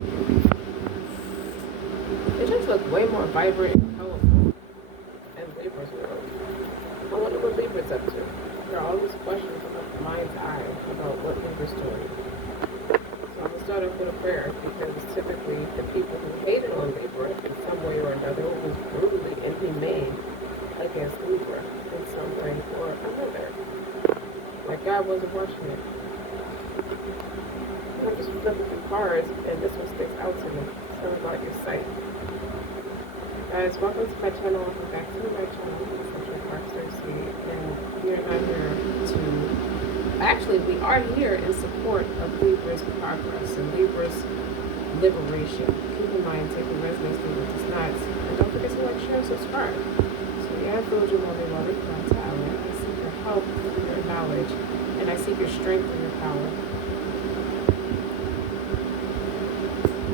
It just looks way more vibrant and colorful in Libra's world. I wonder what Libra's up to. There are all these questions about the mind's eye about what Libra's doing. So I'm gonna start off with a prayer because typically the people who hated on Libra in some way or another was brutally inhumane against Libra in some way or another. Like God wasn't watching it. I'm just flipping through cards and this one sticks out to me. Something about your sight. Guys, welcome to my channel. Welcome back to my channel. This is RockStar'Seed, and we are not here to. Actually, we are here in support of Libra's progress and Libra's liberation. Keep in mind, take the resonance with what does not, and don't forget to like, share, and subscribe. So yeah, I feel you, lovely, lovely, talent. I seek your help, your knowledge, and I seek your strength and your power.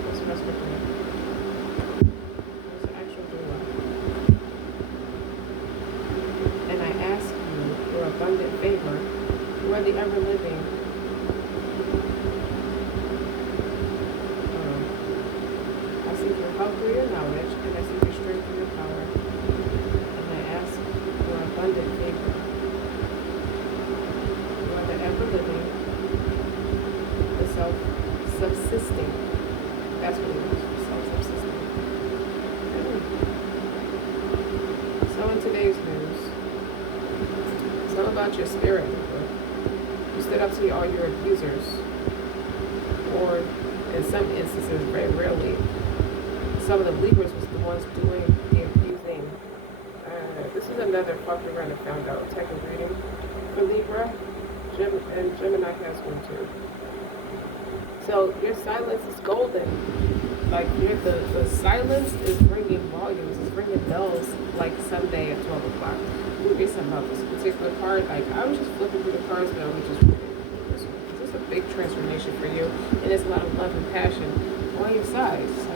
What's the rest of it? Abundant favor, you are the ever living. I seek your help through your knowledge, and I seek your strength through your power. And I ask for abundant favor. You are the ever living, the self-subsisting. That's what it is, self-subsisting. So in today's news, all about your spirit. You stood up to all your abusers, or in some instances, very rarely, some of the Libras was the ones doing the abusing. This is another fucking run I found out type of reading for Libra, and Gemini has one too. So your silence is golden. Like the silence is ringing volumes, it's ringing bells like Sunday at 12 o'clock. We'll get something about this particular card. Like I was just flipping through the cards, but I was just reading this one. This is a big transformation for you, and there's a lot of love and passion on your side. So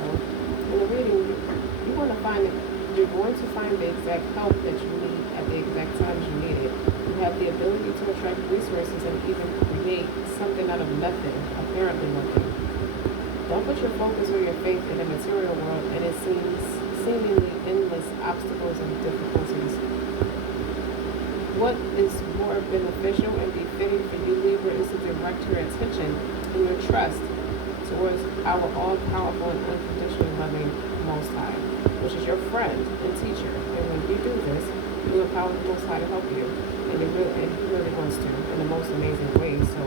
in the reading, you want to find it. You're going to find the exact help that you need at the exact times you need it. You have the ability to attract resources and even create something out of nothing, apparently nothing. Don't put your focus or your faith in the material world and it seems seemingly endless obstacles and difficulties. What is more beneficial and befitting for you, Libra, is to direct your attention and your trust towards our all-powerful and unconditionally loving Most High, which is your friend and teacher. And when you do this, you empower the Most High to help you. And He really wants to in the most amazing way. So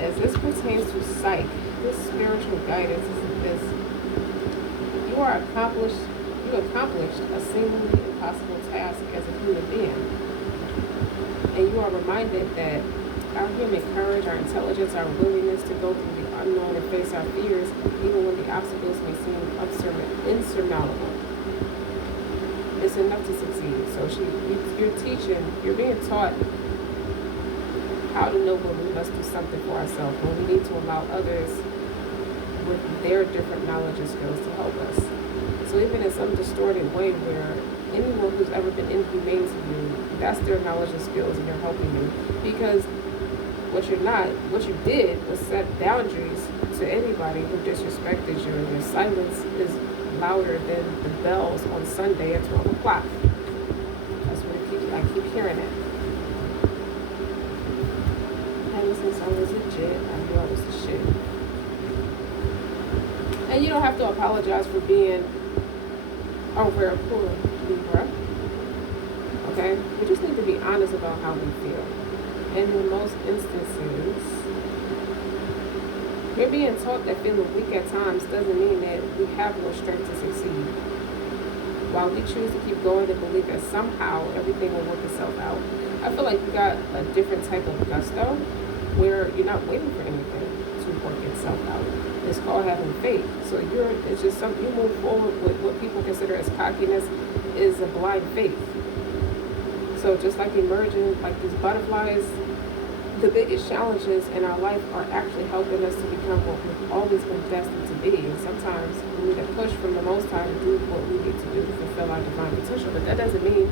as this pertains to psych, this spiritual guidance is this. You accomplished a seemingly impossible task as a human being. And you are reminded that our human courage, our intelligence, our willingness to go through the unknown and face our fears, even when the obstacles may seem insurmountable, it's enough to succeed. So you're being taught how to know when we must do something for ourselves, when we need to allow others with their different knowledge and skills to help us. So even in some distorted way where anyone who's ever been inhumane to you, that's their knowledge and skills and they're helping you. Because what you did was set boundaries to anybody who disrespected you, and your silence is louder than the bells on Sunday at 12 o'clock. That's what I keep hearing it. And since I was legit, I knew I was the shit. And you don't have to apologize for being over a poor Libra. Okay? We just need to be honest about how we feel. And in most instances, we're being taught that feeling weak at times doesn't mean that we have no strength to succeed. While we choose to keep going and believe that somehow everything will work itself out, I feel like you got a different type of gusto where you're not waiting for anything to work itself out. It's called having faith. So it's just something you move forward with. What people consider as cockiness is a blind faith. So just like emerging, like these butterflies, the biggest challenges in our life are actually helping us to become what we've always been destined to be. And sometimes we need a push from the Most High to do what we need to do to fulfill our divine potential. But that doesn't mean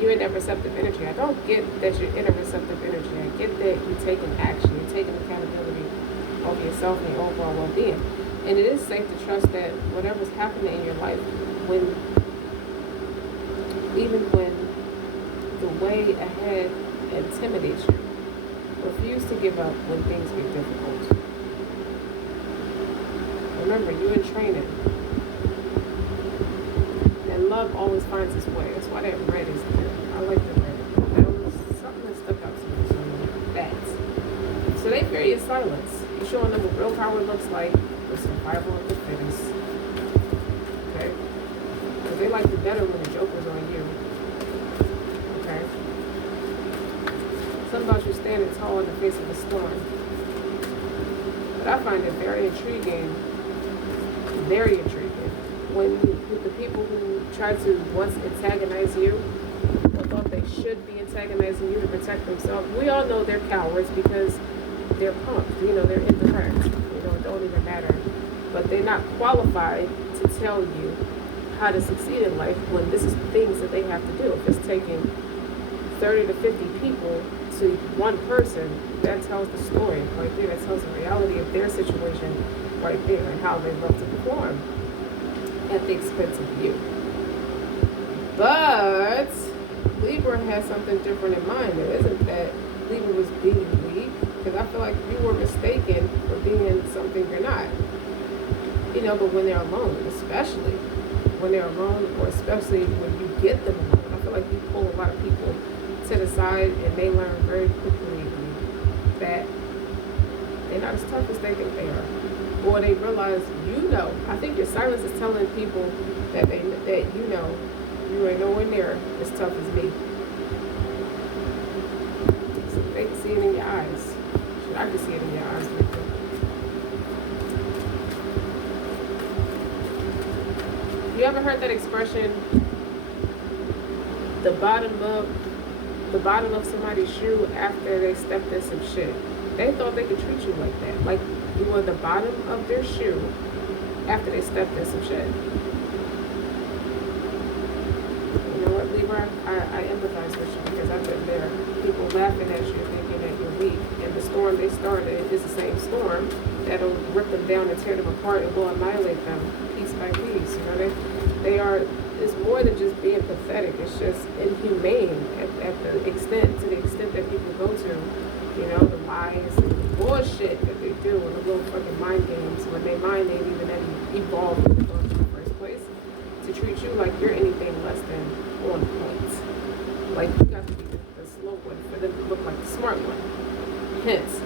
you're in that receptive energy. I don't get that you're in a receptive energy. I get that you're taking action, you're taking accountability over yourself and your overall well-being. And it is safe to trust that whatever's happening in your life, even when the way ahead intimidates you, refuse to give up when things get difficult. Remember, you're in training. And love always finds its way. That's why that red is there. I like the red. That was something that stuck out to me. So that. So they fear your silence. You're showing them what real power looks like with survival of the fittest. Okay? Because they like the better when the joke was on you. Okay? Something about you standing tall in the face of the storm. But I find it very intriguing when the people who tried to once antagonize you or thought they should be antagonizing you to protect themselves, we all know they're cowards because they're punked, they're indirect, it don't even matter. But they're not qualified to tell you how to succeed in life when this is things that they have to do. If it's taking 30 to 50 people to one person, that tells the story right there. That tells the reality of their situation right there and how they love to perform at the expense of you. But Libra has something different in mind. It isn't that Libra was being weak, because I feel like you were mistaken for being something you're not. But when they're alone, especially when they're alone, or especially when you get them alone, I feel like you pull a lot of people to the side and they learn very quickly that they're not as tough as they think they are. Or they realize, I think your silence is telling people that you ain't nowhere near as tough as me. So they can see it in your eyes. I can see it in your eyes. You ever heard that expression? The bottom of somebody's shoe after they stepped in some shit. They thought they could treat you like that. Like you were the bottom of their shoe after they stepped in some shit. You know what, Libra? I empathize with you because I've been there. People laughing at you thinking that you're weak. And the storm they started is the same storm that'll rip them down and tear them apart and will annihilate them piece by piece. They are, it's more than just being pathetic. It's just inhumane to the extent that people go to. The lies and the bullshit that they do and the little fucking mind games when they mind ain't even evolved in the first place to treat you like you're anything less than on point. Like you got to be the slow one for them to look like the smart one. Hence,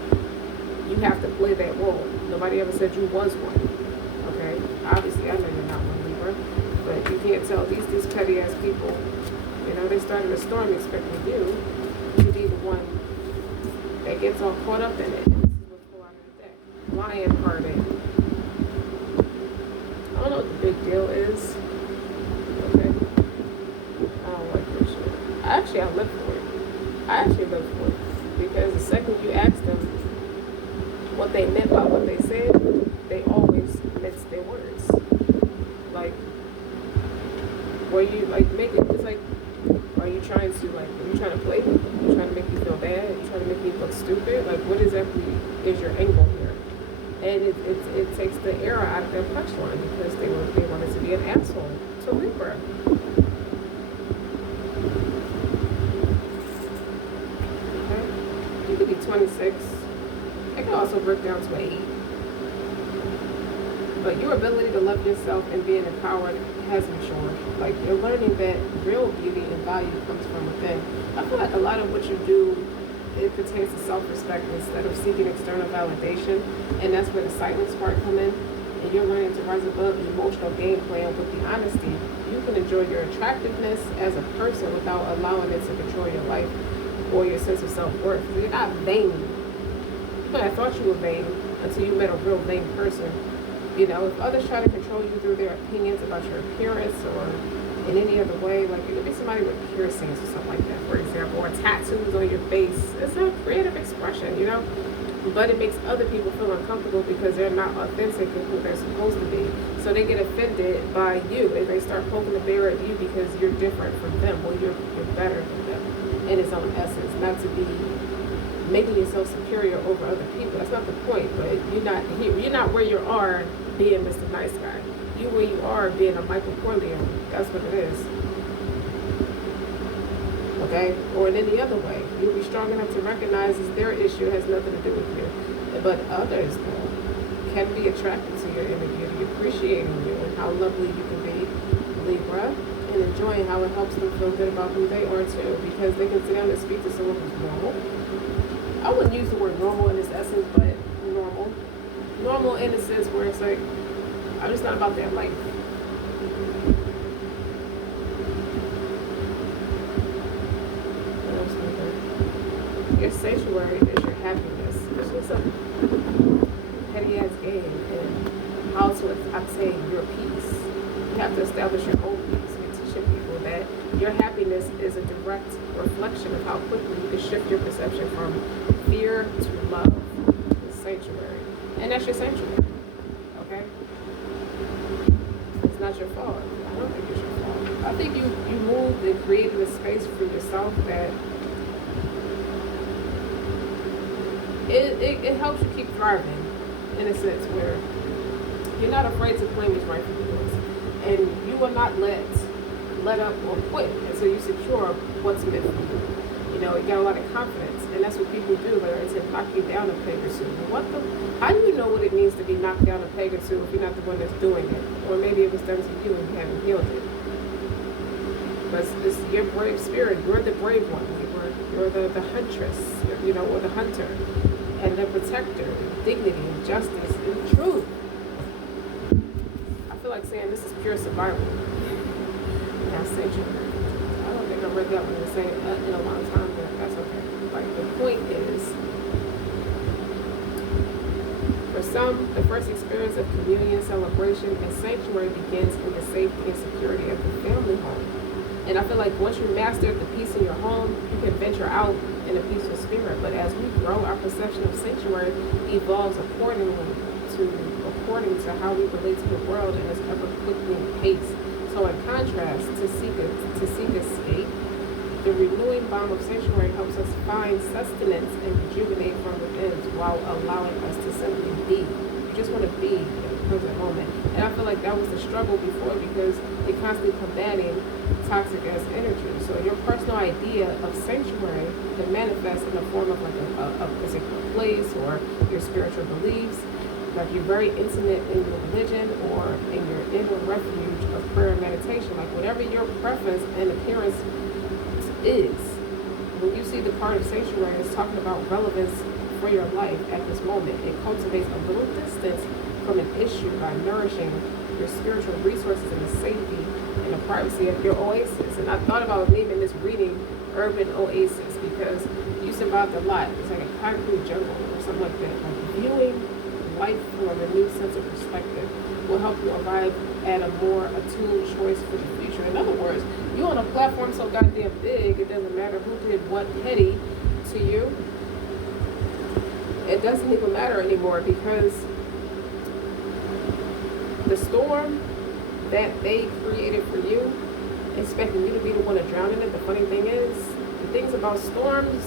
you have to play that role. Nobody ever said you was one. Okay? Obviously, I know you're not one, Libra, but you can't tell these petty ass people. They started a storm expecting you to be the one that gets all caught up in it. And this is what's pulled out of the deck. Lion-hearted. I don't know what the big deal is. Okay? I don't like this shit. I live for it. Because the second you ask them what they meant by what they said, they always mince their words. Like, were you, make it, it's like, are you trying to play me? Are you trying to make me feel bad? Are you trying to make me look stupid? Like, what exactly is your angle here? And it takes the air out of their punchline because they wanted to be an asshole to Libra. Okay? You could be 26. It can also break down to 8. But your ability to love yourself and being empowered has matured. Like, you're learning that real beauty and value comes from within. I feel like a lot of what you do, it pertains to self-respect instead of seeking external validation. And that's where the silence part come in. And you're learning to rise above the emotional gameplay and with the honesty. You can enjoy your attractiveness as a person without allowing it to control your life or your sense of self-worth. You're not vain. But I thought you were vain until you met a real vain person. If others try to control you through their opinions about your appearance or in any other way, like you could be somebody with piercings or something like that, for example, or tattoos on your face. It's a creative expression, but it makes other people feel uncomfortable because they're not authentic in who they're supposed to be. So they get offended by you and they start poking the bear at you because you're different from them. Well, you're better than them in its own essence, not to be making yourself superior over other people. That's not the point, but you're not where you are being Mr. Nice Guy. You where you are being a Michael Corleone. That's what it is. Okay? Or in any other way. You'll be strong enough to recognize that their issue has nothing to do with you. But others, though, can be attracted to your inner beauty, appreciating you and how lovely you can be, Libra, and enjoying how it helps them feel good about who they are too, because they can sit down and speak to someone who's normal. I wouldn't use the word normal in its essence, but normal. Normal in a sense where it's like, I'm just not about that life. Your sanctuary is your happiness. It's just a petty ass game and how to obtain your peace. You have to establish your own peace. You're teaching people that your happiness is a direct reflection of how quickly you can shift your perception from fear to love. The sanctuary. And that's your sanctuary. Okay? It's not your fault. I don't think it's your fault. I think you moved and created a space for yourself that it helps you keep thriving in a sense where you're not afraid to claim what's right for yours. And you will not let up or quit until you secure what's meant for you. You know, you got a lot of confidence, and that's what people do, whether it's to knock you down a peg or two. How do you know what it means to be knocked down a peg or two if you're not the one that's doing it? Or maybe it was done to you and you haven't healed it. But it's your brave spirit. You're the brave one. You're the huntress, you know, or the hunter, and the protector, dignity, and justice, and truth. I feel like saying this is pure survival. Now, sanctuary. I don't think I read that one the same in a long time, but that's okay. Like, the point is, for some, the first experience of communion, celebration, and sanctuary begins in the safety and security of the family home. And I feel like once you master the peace in your home, you can venture out in a peaceful spirit. But as we grow, our perception of sanctuary evolves according to how we relate to the world in this ever-quickening pace. So in contrast, to seek escape, the renewing balm of sanctuary helps us find sustenance and rejuvenate from within while allowing us to simply be. You just want to be in the present moment. And I feel like that was the struggle before because you're constantly combating toxic ass energy. So your personal idea of sanctuary can manifest in the form of like a particular place or your spiritual beliefs. Like you're very intimate in your religion or in your inner refuge of prayer and meditation. Like whatever your preference and appearance is, when you see the part of sanctuary is talking about relevance for your life at this moment, it cultivates a little distance from an issue by nourishing your spiritual resources in the safety and the privacy of your oasis. And I thought about naming this reading Urban Oasis because you survived a lot. It's like a concrete jungle or something like that. Like viewing life from a renewed sense of perspective will help you arrive at a more attuned choice for the future. In other words, you're on a platform so goddamn big, it doesn't matter who did what petty to you. It doesn't even matter anymore because the storm that they created for you, expecting you to be the one to drown in it. The funny thing is, the things about storms,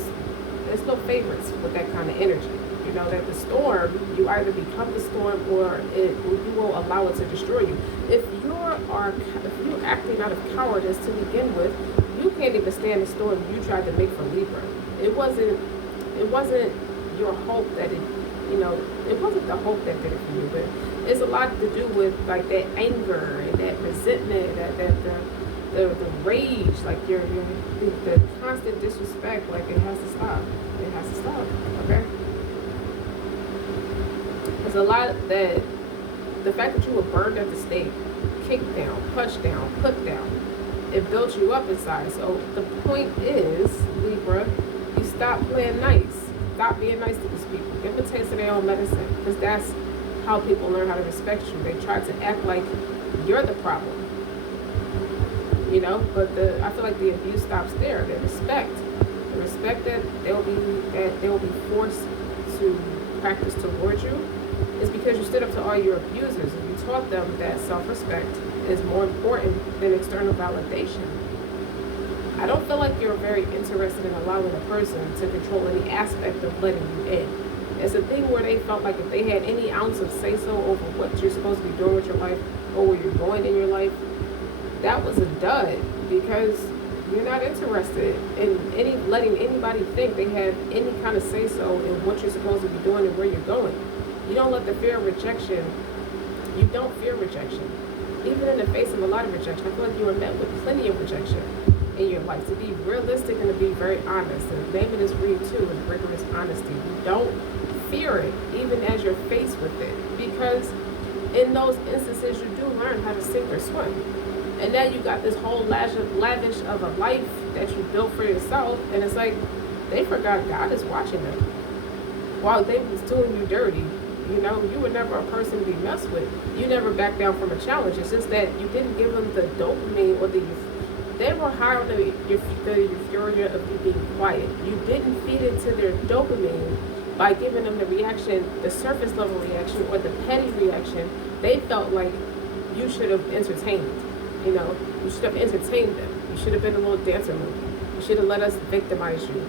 there's no favorites with that kind of energy. You know that the storm, you either become the storm or you won't allow it to destroy you. If you're acting out of cowardice to begin with, you can't even stand the storm you tried to make for Libra. It wasn't your hope that it wasn't the hope that did it for you, but it's a lot to do with like that anger and that resentment, the rage, like the constant disrespect. Like it has to stop. It has to stop. Okay. There's a lot that the fact that you were burned at the stake, kicked down, punched down, put down, it built you up inside. So the point is, Libra, you stop playing nice. Stop being nice to these people. Give them a taste of their own medicine. Because that's how people learn how to respect you. They try to act like you're the problem. You know? But I feel like the abuse stops there. The respect that they'll be forced to practice towards you is because you stood up to all your abusers and you taught them that self-respect is more important than external validation. I don't feel like you're very interested in allowing a person to control any aspect of letting you in. It's a thing where they felt like if they had any ounce of say-so over what you're supposed to be doing with your life or where you're going in your life, that was a dud, because you're not interested in letting anybody think they have any kind of say-so in what you're supposed to be doing and where you're going. You don't let the fear of rejection, you don't fear rejection. Even in the face of a lot of rejection, I feel like you are met with plenty of rejection in your life. To be realistic and to be very honest. And the name of this read too is rigorous honesty. You don't fear it, even as you're faced with it. Because in those instances, you do learn how to sink or swim. And now you got this whole lavish of a life that you built for yourself. And it's like, they forgot God is watching them. While they was doing you dirty, you know, you were never a person to be messed with. You never backed down from a challenge. It's just that you didn't give them the dopamine or they were high on the euphoria of you being quiet. You didn't feed into their dopamine by giving them the reaction, the surface level reaction or the petty reaction. They felt like you should have entertained. You know, you should have entertained them. You should have been a little dancer movie. You should have let us victimize you.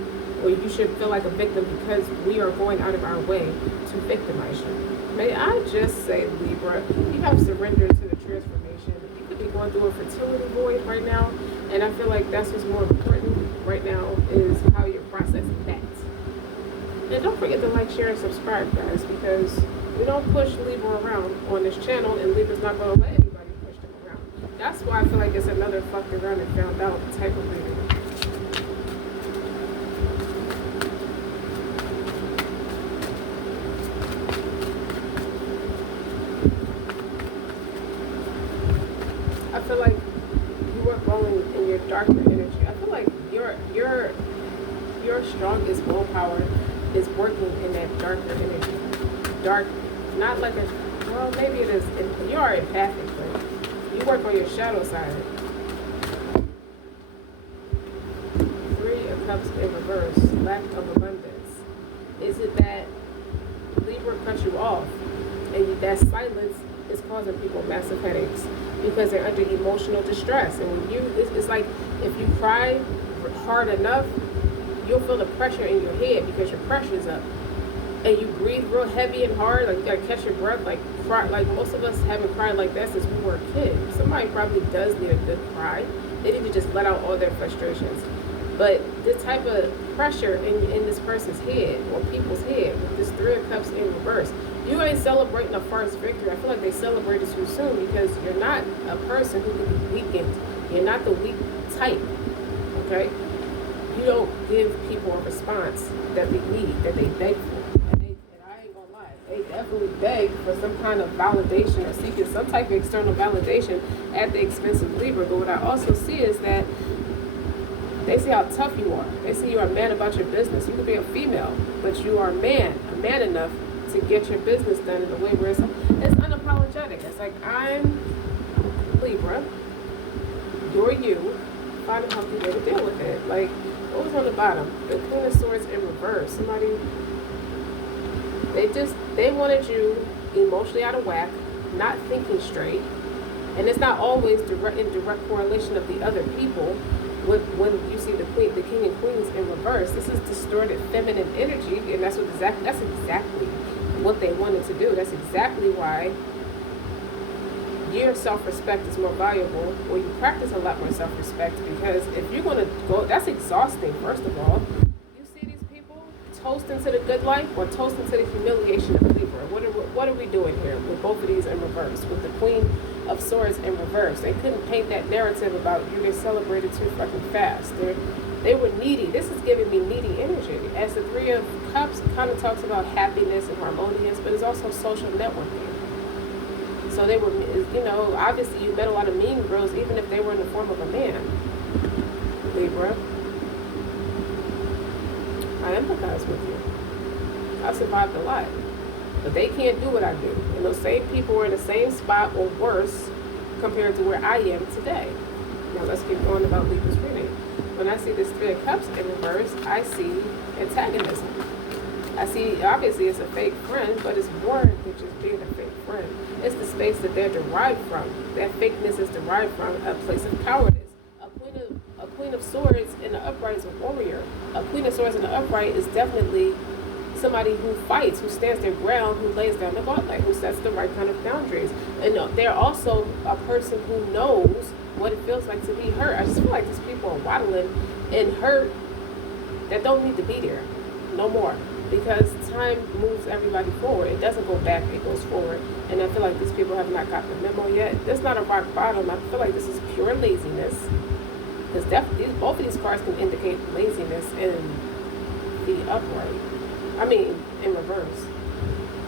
Or you should feel like a victim because we are going out of our way to victimize you. May I just say, Libra, you have surrendered to the transformation. You could be going through a fertility void right now, and I feel like that's what's more important right now is how you're processing that. And don't forget to like, share, and subscribe, guys, because we don't push Libra around on this channel, and Libra's not going to let anybody push them around. That's why I feel like it's another fucked around and found out type of reading. I feel like you are growing in your darker energy. I feel like your strongest willpower is working in that darker energy. Dark, not like a, well, maybe it is, you are empathic, but you work on your shadow side. 3 of Cups in reverse, lack of abundance. Is it that Libra cut you off and that silence is causing people massive headaches because they're under emotional distress? And when it's like if you cry hard enough, you'll feel the pressure in your head because your pressure's up. And you breathe real heavy and hard, like you gotta catch your breath, like cry. Like most of us haven't cried like that since we were kids. Somebody probably does need a good cry. They need to just let out all their frustrations. But this type of pressure in this person's head or people's head with this 3 of Cups in reverse, you ain't celebrating a first victory. I feel like they celebrated too soon because you're not a person who can be weakened. You're not the weak type, okay? You don't give people a response that they need, that they beg for. And I ain't gonna lie, they definitely beg for some kind of validation or seeking some type of external validation at the expense of Libra. But what I also see is that they see how tough you are. They see you're a man about your business. You could be a female, but you are a man enough to get your business done in a way where it's unapologetic. It's like, I'm Libra, you're you, find a healthy way to deal with it. Like, what was on the bottom? The Queen of Swords in reverse. Somebody, they wanted you emotionally out of whack, not thinking straight, and it's not always in direct correlation of the other people. When you see the king and queens in reverse, this is distorted feminine energy, and that's exactly what they wanted to do. That's exactly why your self-respect is more valuable, or you practice a lot more self-respect, because if you're going to go, that's exhausting. First of all, you see these people toasting to the good life or toasting to the humiliation of Libra. What are we doing here with both of these in reverse? With the Queen of Swords in reverse, they couldn't paint that narrative about you get celebrated too fucking fast. They were needy. This is giving me needy energy. As the 3 of Cups kind of talks about happiness and harmonious, but it's also social networking. So they were, you know, obviously you met a lot of mean girls, even if they were in the form of a man. Libra, I empathize with you. I survived a lot. But they can't do what I do. And those same people are in the same spot or worse compared to where I am today. Now let's keep going about Libra's reading. When I see this 3 of Cups in reverse, I see antagonism. I see, obviously, it's a fake friend, but it's more than just being a fake friend. It's the space that they're derived from. That fakeness is derived from a place of cowardice. A queen of Swords in the upright is a warrior. A Queen of Swords in the upright is definitely somebody who fights, who stands their ground, who lays down the gauntlet, who sets the right kind of boundaries. And they're also a person who knows what it feels like to be hurt. I just feel like these people are waddling and hurt that don't need to be there no more, because time moves everybody forward. It doesn't go back, it goes forward. And I feel like these people have not got the memo yet. That's not a rock bottom. I feel like this is pure laziness, because definitely both of these cards can indicate laziness in the upright. I mean, in reverse.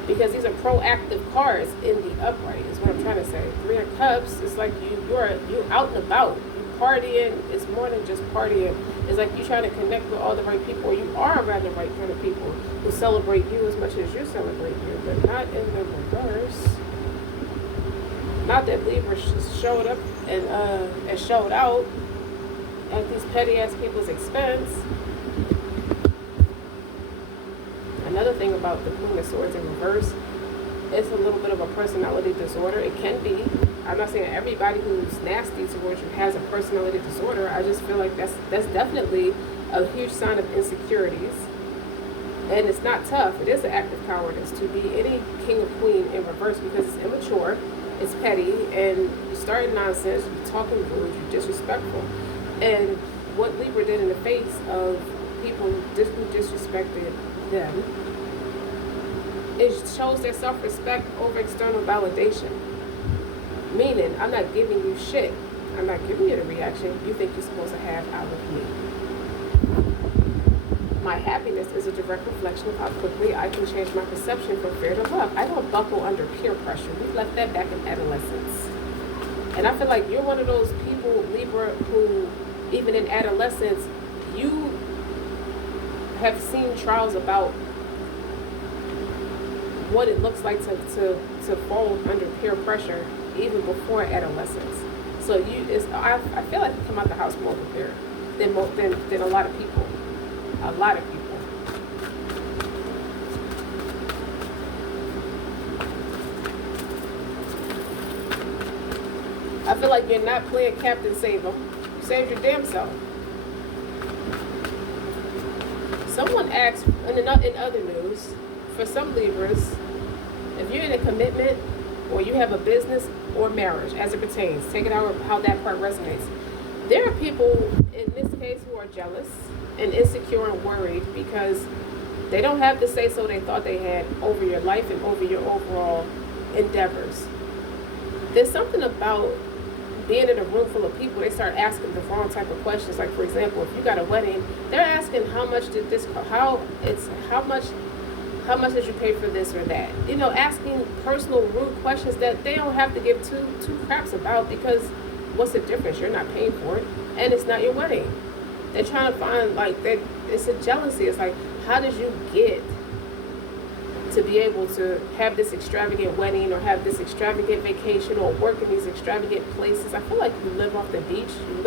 Because these are proactive cards in the upright, is what I'm trying to say. Three of Cups is like you're out and about. You partying. It's more than just partying. It's like you trying to connect with all the right people, or you are around the right kind of people who celebrate you as much as you celebrate you, but not in the reverse. Not that Libra showed up and showed out at these petty ass people's expense. Another thing about the Queen of Swords in reverse, it's a little bit of a personality disorder. It can be. I'm not saying everybody who's nasty towards you has a personality disorder. I just feel like that's definitely a huge sign of insecurities. And it's not tough. It is an act of cowardice to be any king or queen in reverse, because it's immature, it's petty, and you're starting nonsense, you're talking rude, you're disrespectful. And what Libra did in the face of people who disrespected them, it shows their self-respect over external validation. Meaning, I'm not giving you shit. I'm not giving you the reaction you think you're supposed to have out of me. My happiness is a direct reflection of how quickly I can change my perception from fear to love. I don't buckle under peer pressure. We left that back in adolescence. And I feel like you're one of those people, Libra, who even in adolescence, you have seen trials about what it looks like to fall under peer pressure even before adolescence. So I feel like you come out the house more prepared than a lot of people. A lot of people. I feel like you're not playing Captain Save 'em. You saved your damn self. Someone asked, in other news, for some Libras, if you're in a commitment or you have a business or marriage as it pertains, take it out how that part resonates. There are people in this case who are jealous and insecure and worried because they don't have the say-so they thought they had over your life and over your overall endeavors. There's something about being in a room full of people, they start asking the wrong type of questions. Like, for example, if you got a wedding, they're asking how much did this cost, how much did you pay for this or that? You know, asking personal rude questions that they don't have to give two craps about, because what's the difference? You're not paying for it, and it's not your wedding. They're trying to find, like, that it's a jealousy. It's like, how did you get to be able to have this extravagant wedding or have this extravagant vacation or work in these extravagant places? I feel like you live off the beach. You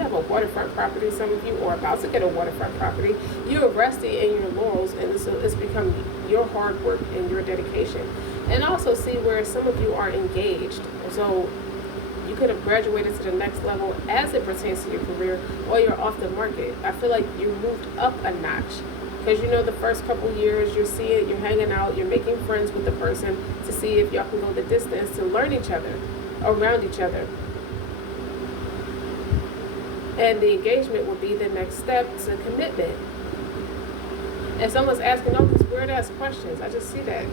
have a waterfront property, some of you, or about to get a waterfront property. You're resting in your laurels, and it's become your hard work and your dedication. And also see where some of you are engaged. So you could have graduated to the next level as it pertains to your career, or you're off the market. I feel like you moved up a notch. Because you know, the first couple years, you're hanging out, you're making friends with the person to see if y'all can go the distance to learn each other, around each other. And the engagement will be the next step to commitment. And someone's asking all these weird ass questions. I just see that.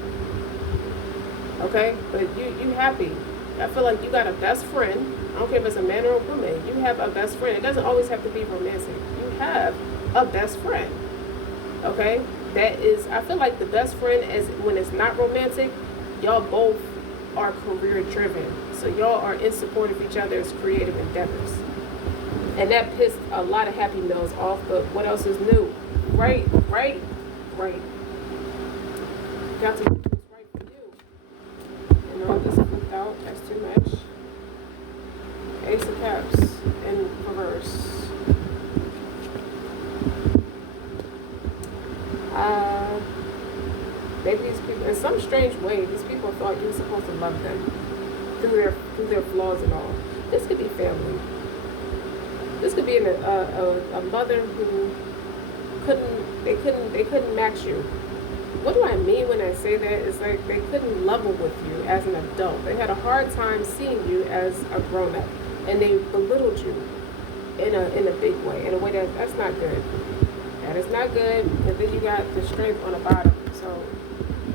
Okay? But you happy. I feel like you got a best friend. I don't care if it's a man or a woman. You have a best friend. It doesn't always have to be romantic. You have a best friend. Okay, that is, I feel like the best friend is when it's not romantic, y'all both are career driven. So y'all are in support of each other's creative endeavors. And that pissed a lot of happy males off, but what else is new? Right. Got to do what's right for you. And all this flipped out, that's too much. Ace of Cups in reverse. Maybe these people, in some strange way, these people thought you were supposed to love them through their flaws and all. This could be family. This could be a mother who couldn't match you. What do I mean when I say that? It's like they couldn't level with you as an adult. They had a hard time seeing you as a grown-up, and they belittled you in a big way, in a way that's not good. That is not good. And then you got the strength on the bottom. So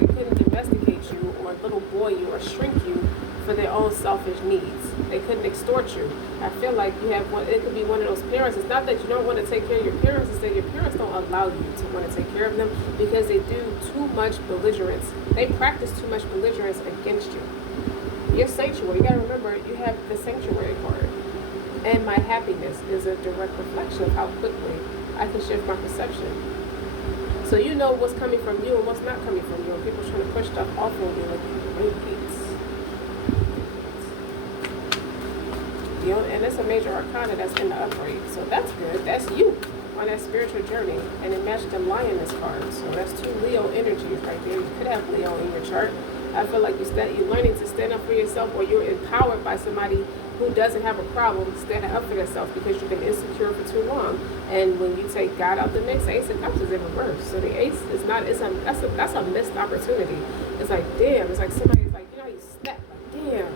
they couldn't domesticate you or little boy you or shrink you for their own selfish needs. They couldn't extort you. I feel like you have one. It could be one of those parents. It's not that you don't want to take care of your parents. It's that your parents don't allow you to want to take care of them because they do too much belligerence. They practice too much belligerence against you. Your sanctuary. You got to remember, you have the sanctuary card. And my happiness is a direct reflection of how quickly I can shift my perception. So you know what's coming from you and what's not coming from you. And people trying to push stuff off on you like repeats. You know, and it's a major arcana that's in the upright. So that's good. That's you on that spiritual journey. And it matched the lioness card. So that's 2 Leo energies right there. You could have Leo in your chart. I feel like you're learning to stand up for yourself, or you're empowered by somebody who doesn't have a problem standing up for themselves because you've been insecure for too long. And when you take God out the mix, the Ace of Cups is in reverse. So the Ace is not. That's a missed opportunity. It's like, damn. It's like somebody's like, you know, you snap. Like, damn.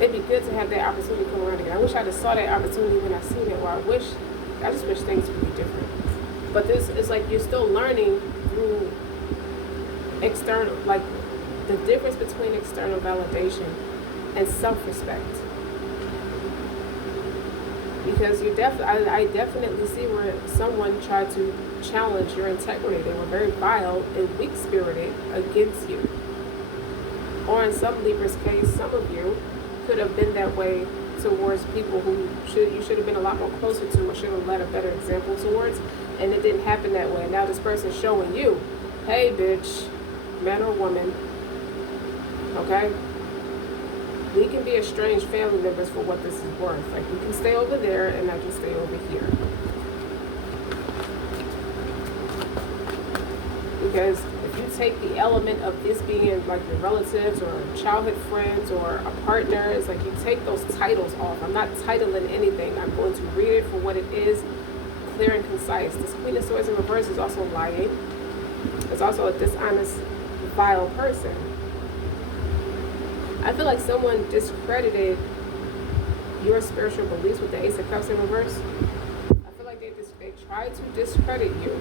It'd be good to have that opportunity come around again. I wish I just saw that opportunity when I seen it. Or I just wish things would be different. But this is like you're still learning through external, like the difference between external validation and self-respect. Because I definitely see where someone tried to challenge your integrity. They were very vile and weak-spirited against you. Or in some Libra's case, some of you could have been that way towards people who you should have been a lot more closer to, or should have led a better example towards, and it didn't happen that way. Now this person's showing you, hey bitch, man or woman, okay? We can be estranged family members for what this is worth. Like, you can stay over there and I can stay over here. Because if you take the element of this being like your relatives or childhood friends or a partner, it's like you take those titles off. I'm not titling anything. I'm going to read it for what it is, clear and concise. This Queen of Swords in reverse is also lying. It's also a dishonest, vile person. I feel like someone discredited your spiritual beliefs with the Ace of Cups in reverse. I feel like they tried to discredit you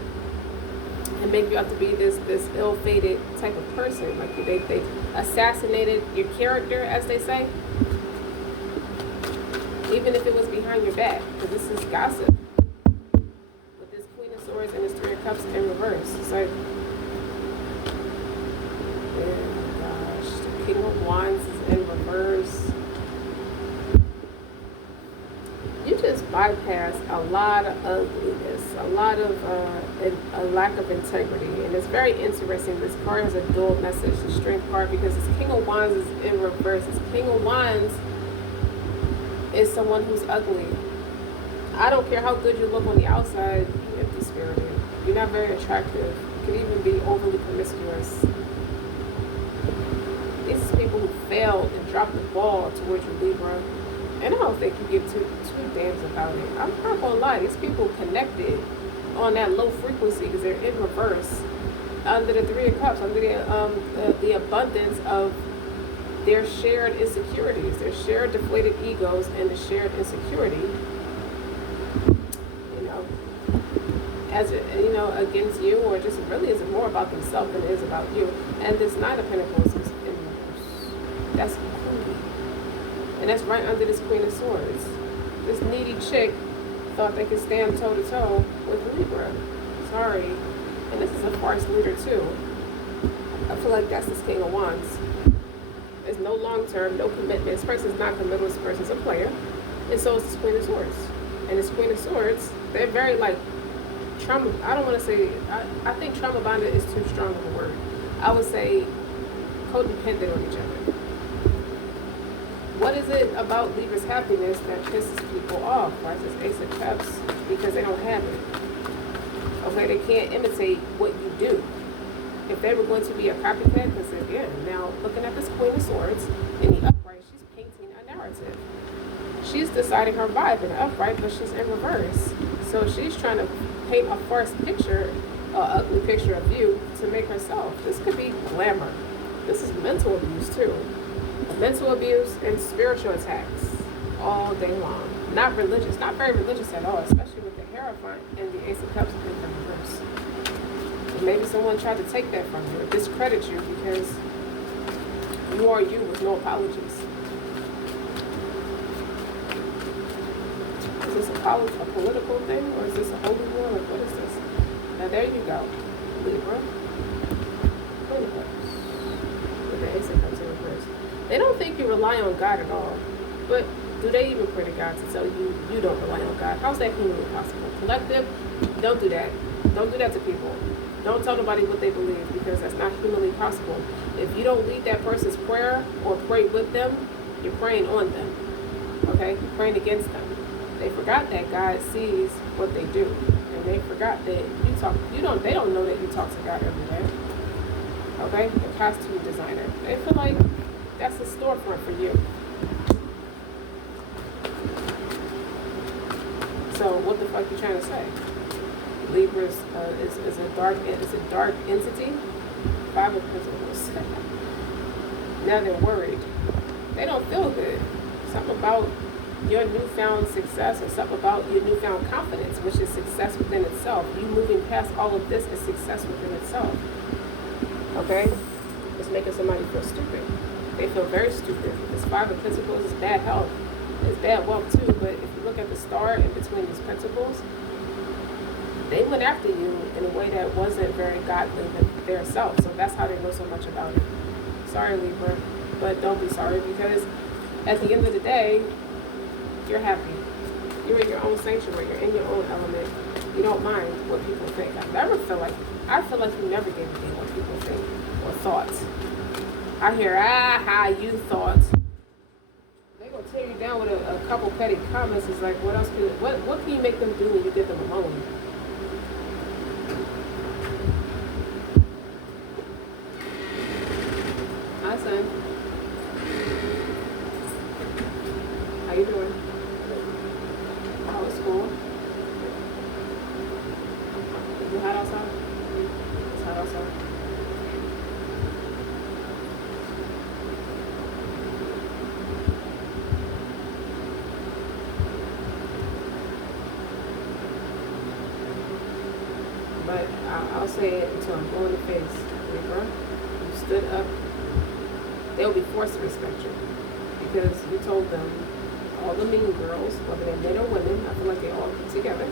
and make you out to be this ill-fated type of person. Like they assassinated your character, as they say, even if it was behind your back, because this is gossip. With this Queen of Swords and this 3 of Cups in reverse, it's like, oh gosh, the King of Wands is in reverse. You just bypass a lot of ugliness, a lot of a lack of integrity, and it's very interesting. This card has a dual message, the Strength card, because this King of Wands is in reverse. This King of Wands is someone who's ugly. I don't care how good you look on the outside, you're empty-spirited. You're not very attractive. You can even be overly promiscuous. These are people who failed and dropped the ball towards you, Libra. And I don't think you give two damns about it. I'm not gonna lie, these people connected on that low frequency because they're in reverse under the 3 of Cups, under the abundance of their shared insecurities, their shared deflated egos, and the shared insecurity. You know, as you know, against you, or just really is more about themselves than it is about you. And this 9 of Pentacles is in reverse. That's cool. And that's right under this Queen of Swords. This needy chick thought they could stand toe-to-toe with Libra. Sorry. And this is a farce leader, too. I feel like that's this King of Wands. There's no long-term, no commitment. This person's not committal. This person's a player. And so is this Queen of Swords. And this Queen of Swords, they're very, like, trauma. I don't want to say, I think trauma bonded is too strong of a word. I would say codependent on each other. What is it about Libra's happiness that pisses people off? Why is this Ace of Cups? Because they don't have it. Okay, they can't imitate what you do. If they were going to be a copycat, because again, now looking at this Queen of Swords in the upright, she's painting a narrative. She's deciding her vibe in the upright, but she's in reverse. So she's trying to paint a farce picture ugly picture of you to make herself. This could be glamour. This is mental abuse too. Mental abuse and spiritual attacks all day long. Not religious, not very religious at all, especially with the Hierophant and the Ace of Cups in the reverse. And maybe someone tried to take that from you or discredit you because you are you with no apologies. Is this a political thing or is this a holy war? Like, what is this? Now there you go, Libra. Queen of Cups with the Ace of Cups in reverse. They don't think you rely on God at all, but do they even pray to God to tell you you don't rely on God? How's that humanly possible? Collective, don't do that. Don't do that to people. Don't tell nobody what they believe because that's not humanly possible. If you don't lead that person's prayer or pray with them, you're praying on them. Okay? You're praying against them. They forgot that God sees what they do. And they forgot that they don't know that you talk to God every day. Okay? The costume designer. They feel like that's a storefront for you. So what the fuck you trying to say? Libra is a dark entity. 5 of Pentacles. Now they're worried. They don't feel good. Something about your newfound success or something about your newfound confidence, which is success within itself. You moving past all of this is success within itself. Okay? It's making somebody feel stupid. They feel very stupid. This 5 of Pentacles is bad health. It's bad wealth too, but if you look at the star in between these pentacles, they went after you in a way that wasn't very godly with their self. So that's how they know so much about it. Sorry, Libra, but don't be sorry because at the end of the day, you're happy. You're in your own sanctuary. You're in your own element. You don't mind what people think. I feel like you never gave a damn what people think or thought. I hear, you thought. They're going to tear you down with a couple petty comments. It's like, what can you make them do when you get them alone? Hi, son. How you doing? How was school? Is it hot outside? It's hot outside. But I'll say it until I'm blue in the face. Libra, you stood up. They'll be forced to respect you because you told them, all the mean girls, whether they're men or women, I feel like they all put together.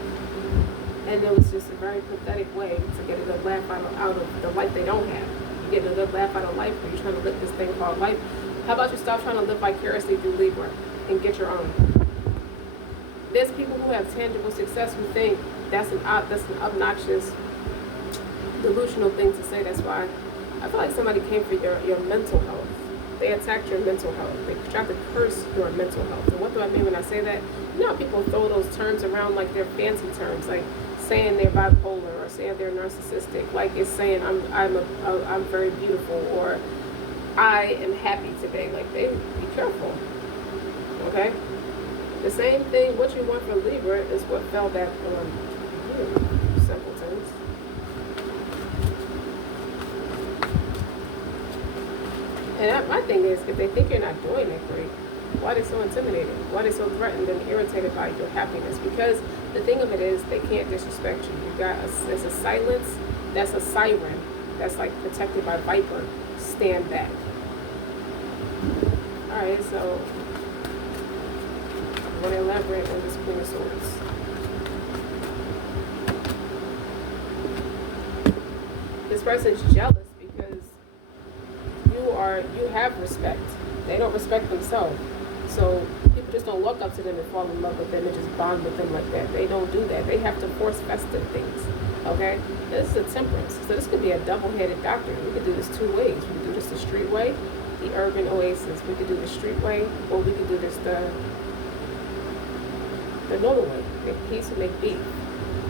And it was just a very pathetic way to get a good laugh out of the life they don't have. You get a good laugh out of life, but you're trying to live this thing called life. How about you stop trying to live vicariously through Libra and get your own? There's people who have tangible success who think that's an obnoxious, delusional thing to say. That's why I feel like somebody came for your mental health. They attacked your mental health. They tried to curse your mental health. And what do I mean when I say that? You know, people throw those terms around like they're fancy terms, like saying they're bipolar or saying they're narcissistic. Like it's saying I'm very beautiful or I am happy today. Like be careful. Okay. The same thing. What you want from Libra is what fell back on you, simpletons. And my thing is, if they think you're not doing it great, why are they so intimidated? Why are they so threatened and irritated by your happiness? Because the thing of it is, they can't disrespect you. There's a silence, that's a siren, that's like protected by Viper. Stand back. Alright, so I'm going to elaborate on this Queen of Swords. This person's jealous because you have respect. They don't respect themselves. So people just don't walk up to them and fall in love with them and just bond with them like that. They don't do that. They have to force festive things. Okay? This is a temperance. So this could be a double-headed doctrine. We could do this two ways. We could do this the street way, the urban oasis. We could do the street way, or we could do this the normal way. Make peace and make beef.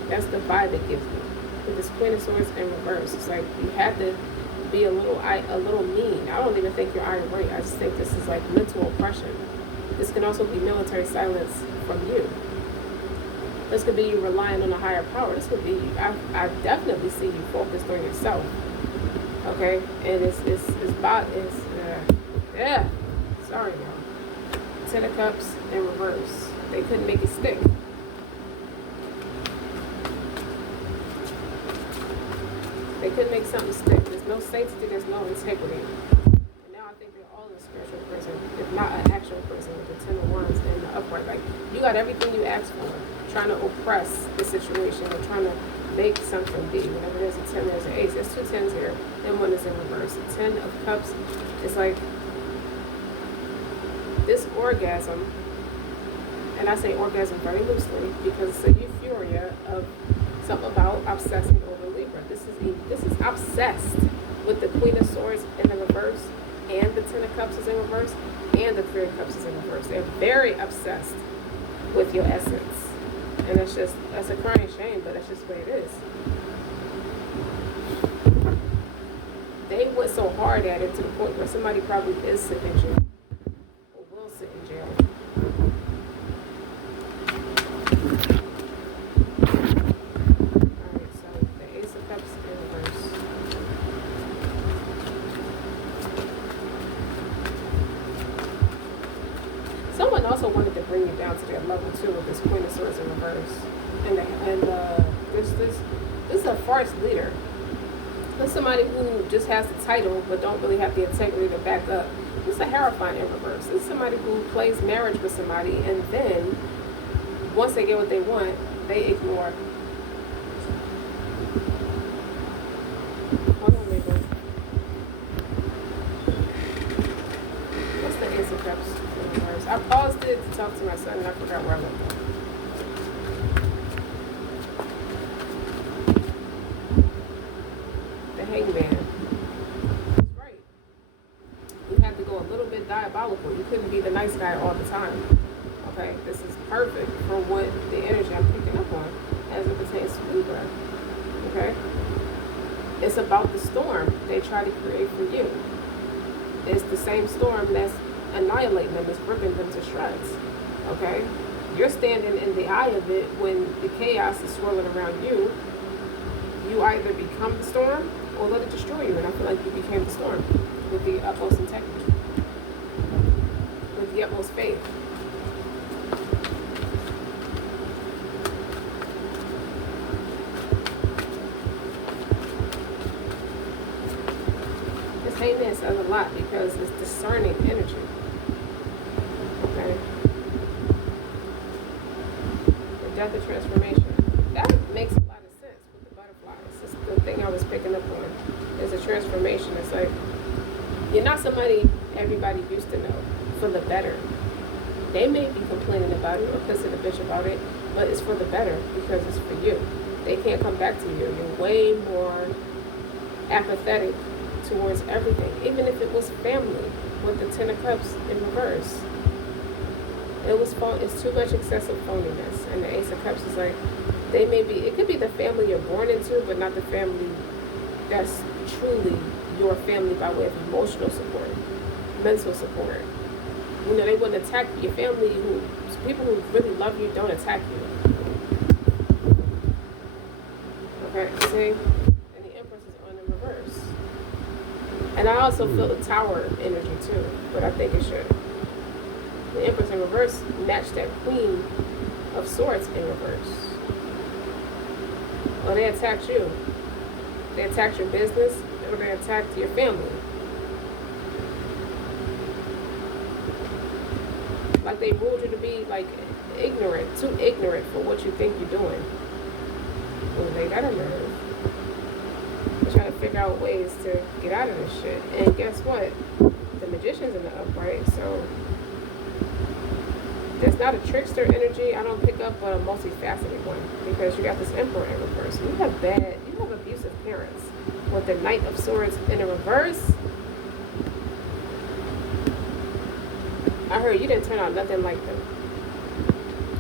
That's the vibe it gives me. With this Queen of Swords in reverse, it's like you have to be a little mean. I don't even think you're irate. I just think this is like mental oppression. This can also be military silence from you. This could be you relying on a higher power. This could be, I definitely see you focused on yourself. Okay? And yeah. Sorry, y'all. 10 of Cups in reverse. They couldn't make it stick. They couldn't make something stick. There's no sanctity, there's no integrity. And now I think they're all in spiritual prison, if not an actual prison, with the 10 of Wands and the upright. Like, you got everything you asked for. Trying to oppress the situation or trying to make something be. Whenever there's a 10, there's an ace. There's 2 10s here, and 1 is in reverse. The 10 of Cups is like this orgasm, and I say orgasm very loosely because it's a euphoria of something about obsessing over Libra. This is obsessed with the Queen of Swords in the reverse, and the 10 of Cups is in reverse, and the 3 of Cups is in reverse. They're very obsessed with your essence. And that's a crying shame, but that's just the way it is. They went so hard at it to the point where somebody probably is sitting in jail, or will sit in jail. Alright, so the Ace of Cups in reverse. Someone also wanted to bring you down to their level too with this Queen of Swords in reverse, and this is a farce leader. This is somebody who just has the title but don't really have the integrity to back up. This is a Hierophant in reverse. This is somebody who plays marriage with somebody, and then once they get what they want, they ignore. Hold on, Libra. What's the Ace of Cups in reverse? I paused it to talk to my son, and I forgot where I went. Hangman. That's right. You had to go a little bit diabolical. You couldn't be the nice guy all the time. Okay? This is perfect for what the energy I'm picking up on as it pertains to Libra. Okay? It's about the storm they try to create for you. It's the same storm that's annihilating them, it's ripping them to shreds. Okay? You're standing in the eye of it when the chaos is swirling around you. You either become the storm or let it destroy you. And I feel like you became the storm with the utmost integrity, with the utmost faith. This Hangman says a lot because it's discerning energy. Okay? The death of transformation. That makes a lot of sense with the butterflies. It's the thing I was picking up on. Is a transformation. It's like you're not somebody everybody used to know for the better. They may be complaining about it or pissing a bitch about it, but it's for the better because it's for you. They can't come back to you. You're way more apathetic towards everything, even if it was family with the 10 of Cups in reverse. It's too much excessive phoniness, and the Ace of Cups is like, it could be the family you're born into, but not the family that's truly your family by way of emotional support, mental support. You know, they wouldn't attack your family. People who really love you don't attack you. Okay, see? And the Empress is on in reverse. And I also feel the Tower energy too, but I think it should. The Empress in reverse matched that Queen of Swords in reverse. Well, they attacked you. They attacked your business, or they attacked your family. Like they ruled you to be like ignorant, too ignorant for what you think you're doing. Well, they got a nerve. They're trying to figure out ways to get out of this shit. And guess what? The Magician's in the upright, so there's not a trickster energy I don't pick up, but a multifaceted one. Because you got this Emperor in reverse. You have abusive parents. With the Knight of Swords in a reverse, I heard you didn't turn out nothing like them.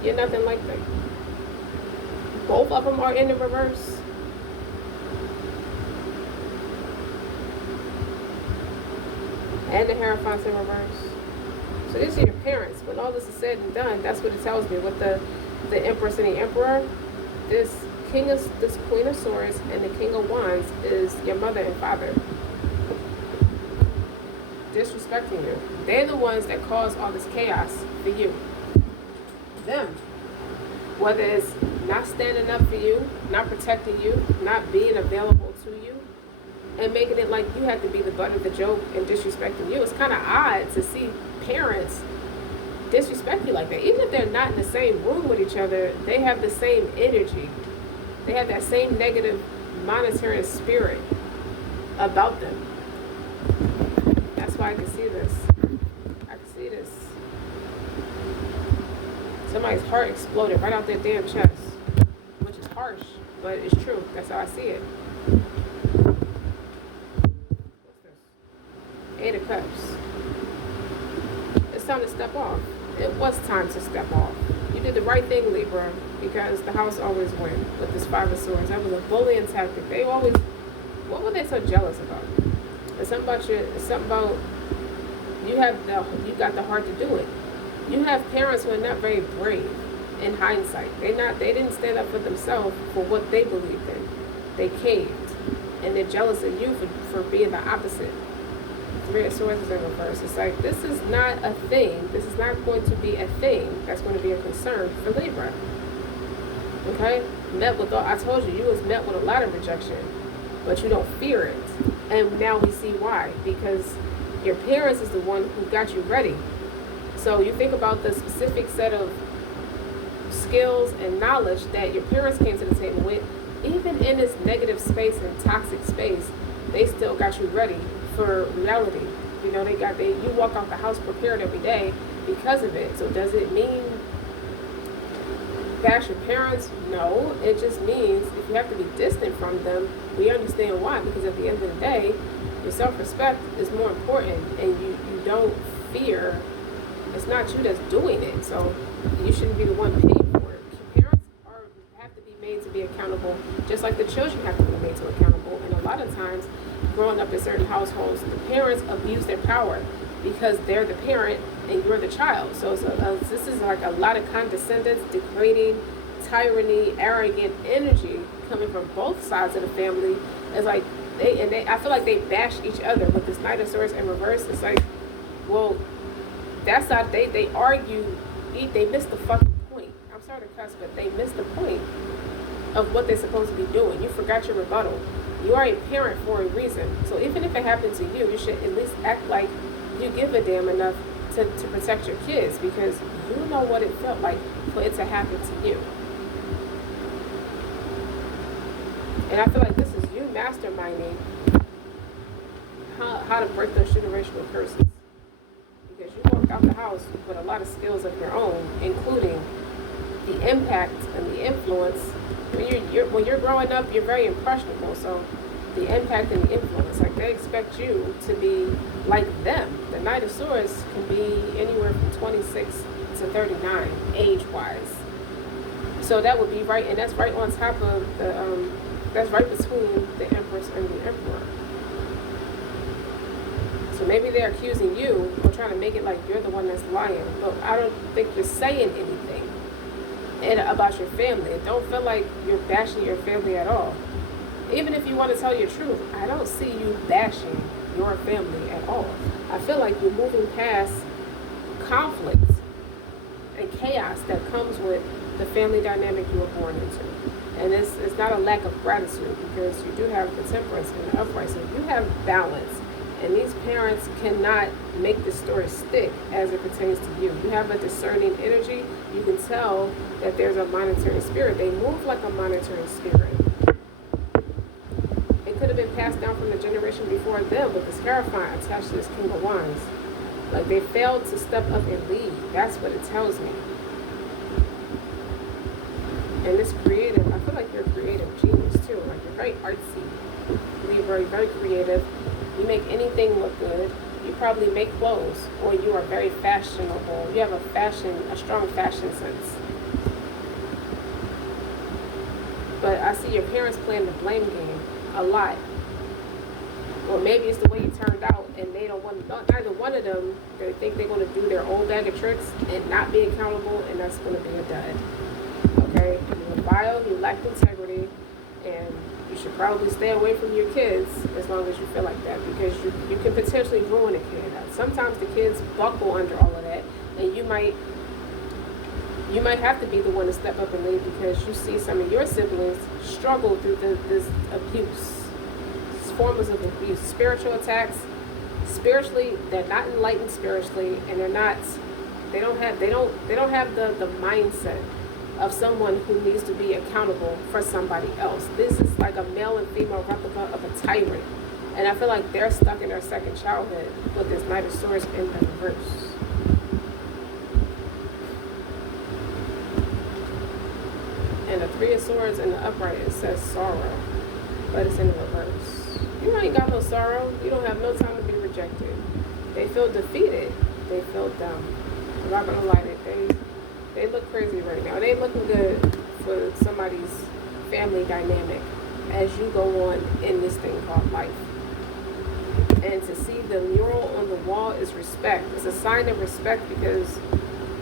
You're nothing like them. Both of them are in the reverse. And the Hierophant's in reverse. So these are your parents. When all this is said and done, that's what it tells me. With the the Empress and the Emperor, this Queen of Swords and the King of Wands is your mother and father. Disrespecting you. They're the ones that cause all this chaos for you. Them. Whether it's not standing up for you, not protecting you, not being available to you, and making it like you have to be the butt of the joke and disrespecting you. It's kind of odd to see parents disrespect you like that. Even if they're not in the same room with each other, they have the same energy. They have that same negative monitoring spirit about them. That's why I can see this. I can see this. Somebody's heart exploded right out their damn chest, which is harsh, but it's true. That's how I see it. What's this? 8 of Cups. It's time to step off. It was time to step off. You did the right thing, Libra, because the house always wins with this 5 of Swords. That was a bullying tactic. They always, what were they so jealous about? It's something about you got the heart to do it. You have parents who are not very brave in hindsight. They didn't stand up for themselves for what they believed in. They caved. And they're jealous of you for being the opposite. 3 of Swords is in reverse. It's like, this is not a thing. This is not going to be a thing that's going to be a concern for Libra. Okay? I told you was met with a lot of rejection, but you don't fear it. And now we see why. Because your parents is the one who got you ready. So you think about the specific set of skills and knowledge that your parents came to the table with. Even in this negative space and toxic space, they still got you ready for reality. You know, you walk out the house prepared every day because of it. So does it mean bash your parents? No. It just means if you have to be distant from them, we understand why. Because at the end of the day, your self-respect is more important, and you don't fear. It's not you that's doing it, so you shouldn't be the one paying for it. Parents have to be made to be accountable, just like the children have to be made to accountable. And a lot of times, growing up in certain households, the parents abuse their power because they're the parent and you're the child. So this is like a lot of condescendence, degrading, tyranny, arrogant energy coming from both sides of the family. It's like I feel like they bash each other with this Knight of Swords in reverse. It's like, well, that's how they argue. They missed the fucking point. I'm sorry to cuss, but they missed the point of what they're supposed to be doing. You forgot your rebuttal. You are a parent for a reason. So even if it happened to you, you should at least act like you give a damn enough to protect your kids, because you know what it felt like for it to happen to you. And I feel like this is you masterminding how to break those generational curses. Because you walked out the house with a lot of skills of your own, including the impact and the influence. When you're growing up, you're very impressionable. So the impact and the influence, like they expect you to be like them. The Knight of Swords can be anywhere from 26 to 39 age-wise. So that would be right, and that's right on top of that's right between the Empress and the Emperor. So maybe they're accusing you or trying to make it like you're the one that's lying. But I don't think you're saying anything about your family. It don't feel like you're bashing your family at all. Even if you want to tell your truth, I don't see you bashing your family at all. I feel like you're moving past conflict and chaos that comes with the family dynamic you were born into. And it's not a lack of gratitude, because you do have the Temperance and the Upright. So you have balance. And these parents cannot make the story stick as it pertains to you. You have a discerning energy. You can tell that there's a monitoring spirit. They move like a monitoring spirit. It could have been passed down from the generation before them, with this Hierophant attached to this King of Wands. Like they failed to step up and lead. That's what it tells me. And this creative, I feel like you're a creative genius too. Like you're very artsy. Libra, you're very creative. You make anything look good. You probably make clothes, or you are very fashionable. You have a strong fashion sense. But I see your parents playing the blame game a lot. Or maybe it's the way you turned out, and they don't want to, neither one of them, they think they're going to do their own bag of tricks and not be accountable, and that's going to be a dud. okay? You're vile, you lack integrity, and you should probably stay away from your kids as long as you feel like that, because you can potentially ruin a kid. Sometimes the kids buckle under all of that, and you might have to be the one to step up and lead because you see some of your siblings struggle through this abuse, forms of abuse, spiritual attacks. Spiritually, they're not enlightened spiritually, and they don't have the mindset of someone who needs to be accountable for somebody else. This is like a male and female replica of a tyrant, and I feel like they're stuck in their second childhood with this Knight of Swords in the reverse. And the Three of Swords in the upright, it says sorrow, but it's in the reverse. You ain't got no sorrow. You don't have no time to be rejected. They feel defeated. They feel dumb. I'm not gonna lie, they look crazy right now. It ain't looking good for somebody's family dynamic as you go on in this thing called life. And to see the mural on the wall is respect. It's a sign of respect because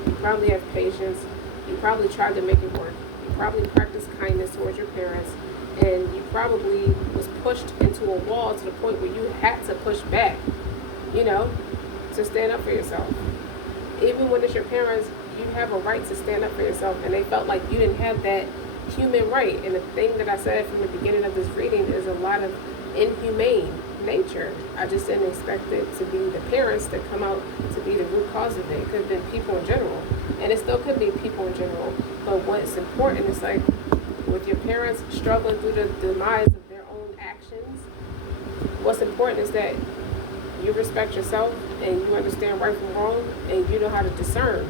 you probably have patience. You probably tried to make it work. You probably practiced kindness towards your parents. And you probably was pushed into a wall to the point where you had to push back, to stand up for yourself. Even when it's your parents, you have a right to stand up for yourself, and they felt like you didn't have that human right. And the thing that I said from the beginning of this reading is a lot of inhumane nature. I just didn't expect it to be the parents that come out to be the root cause of it. It could have been people in general, and it still could be people in general. But what's important is like, with your parents struggling through the demise of their own actions, what's important is that you respect yourself and you understand right from wrong, and you know how to discern,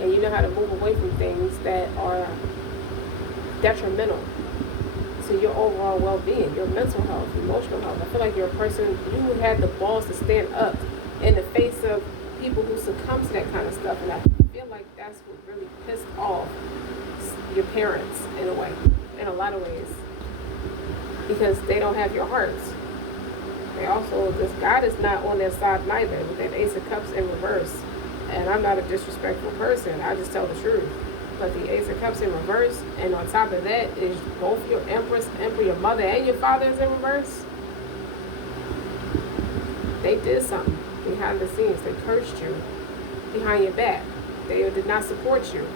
and you know how to move away from things that are detrimental to your overall well-being, your mental health, emotional health. I feel like you're a person, you had the balls to stand up in the face of people who succumb to that kind of stuff, and I feel like that's what really pissed off your parents in a way, in a lot of ways, because they don't have your hearts. They also, this God is not on their side neither, with that Ace of Cups in reverse. And I'm not a disrespectful person, I just tell the truth. But the Ace of Cups in reverse, and on top of that is both your Empress, your mother, and your father is in reverse. They did something behind the scenes. They cursed you behind your back. They did not support you.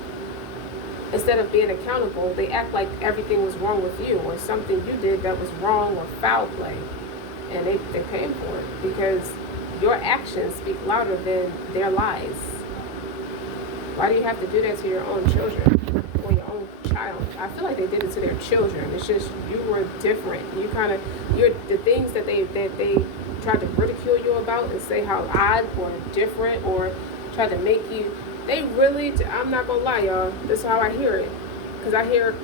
Instead of being accountable, they act like everything was wrong with you, or something you did that was wrong, or foul play. And they're paying for it because your actions speak louder than their lies. Why do you have to do that to your own children or your own child? I feel like they did it to their children. It's just you were different. You're the things that they tried to ridicule you about and say how odd or different, or tried to make you. They really, I'm not gonna lie, y'all. This is how I hear it, because I hear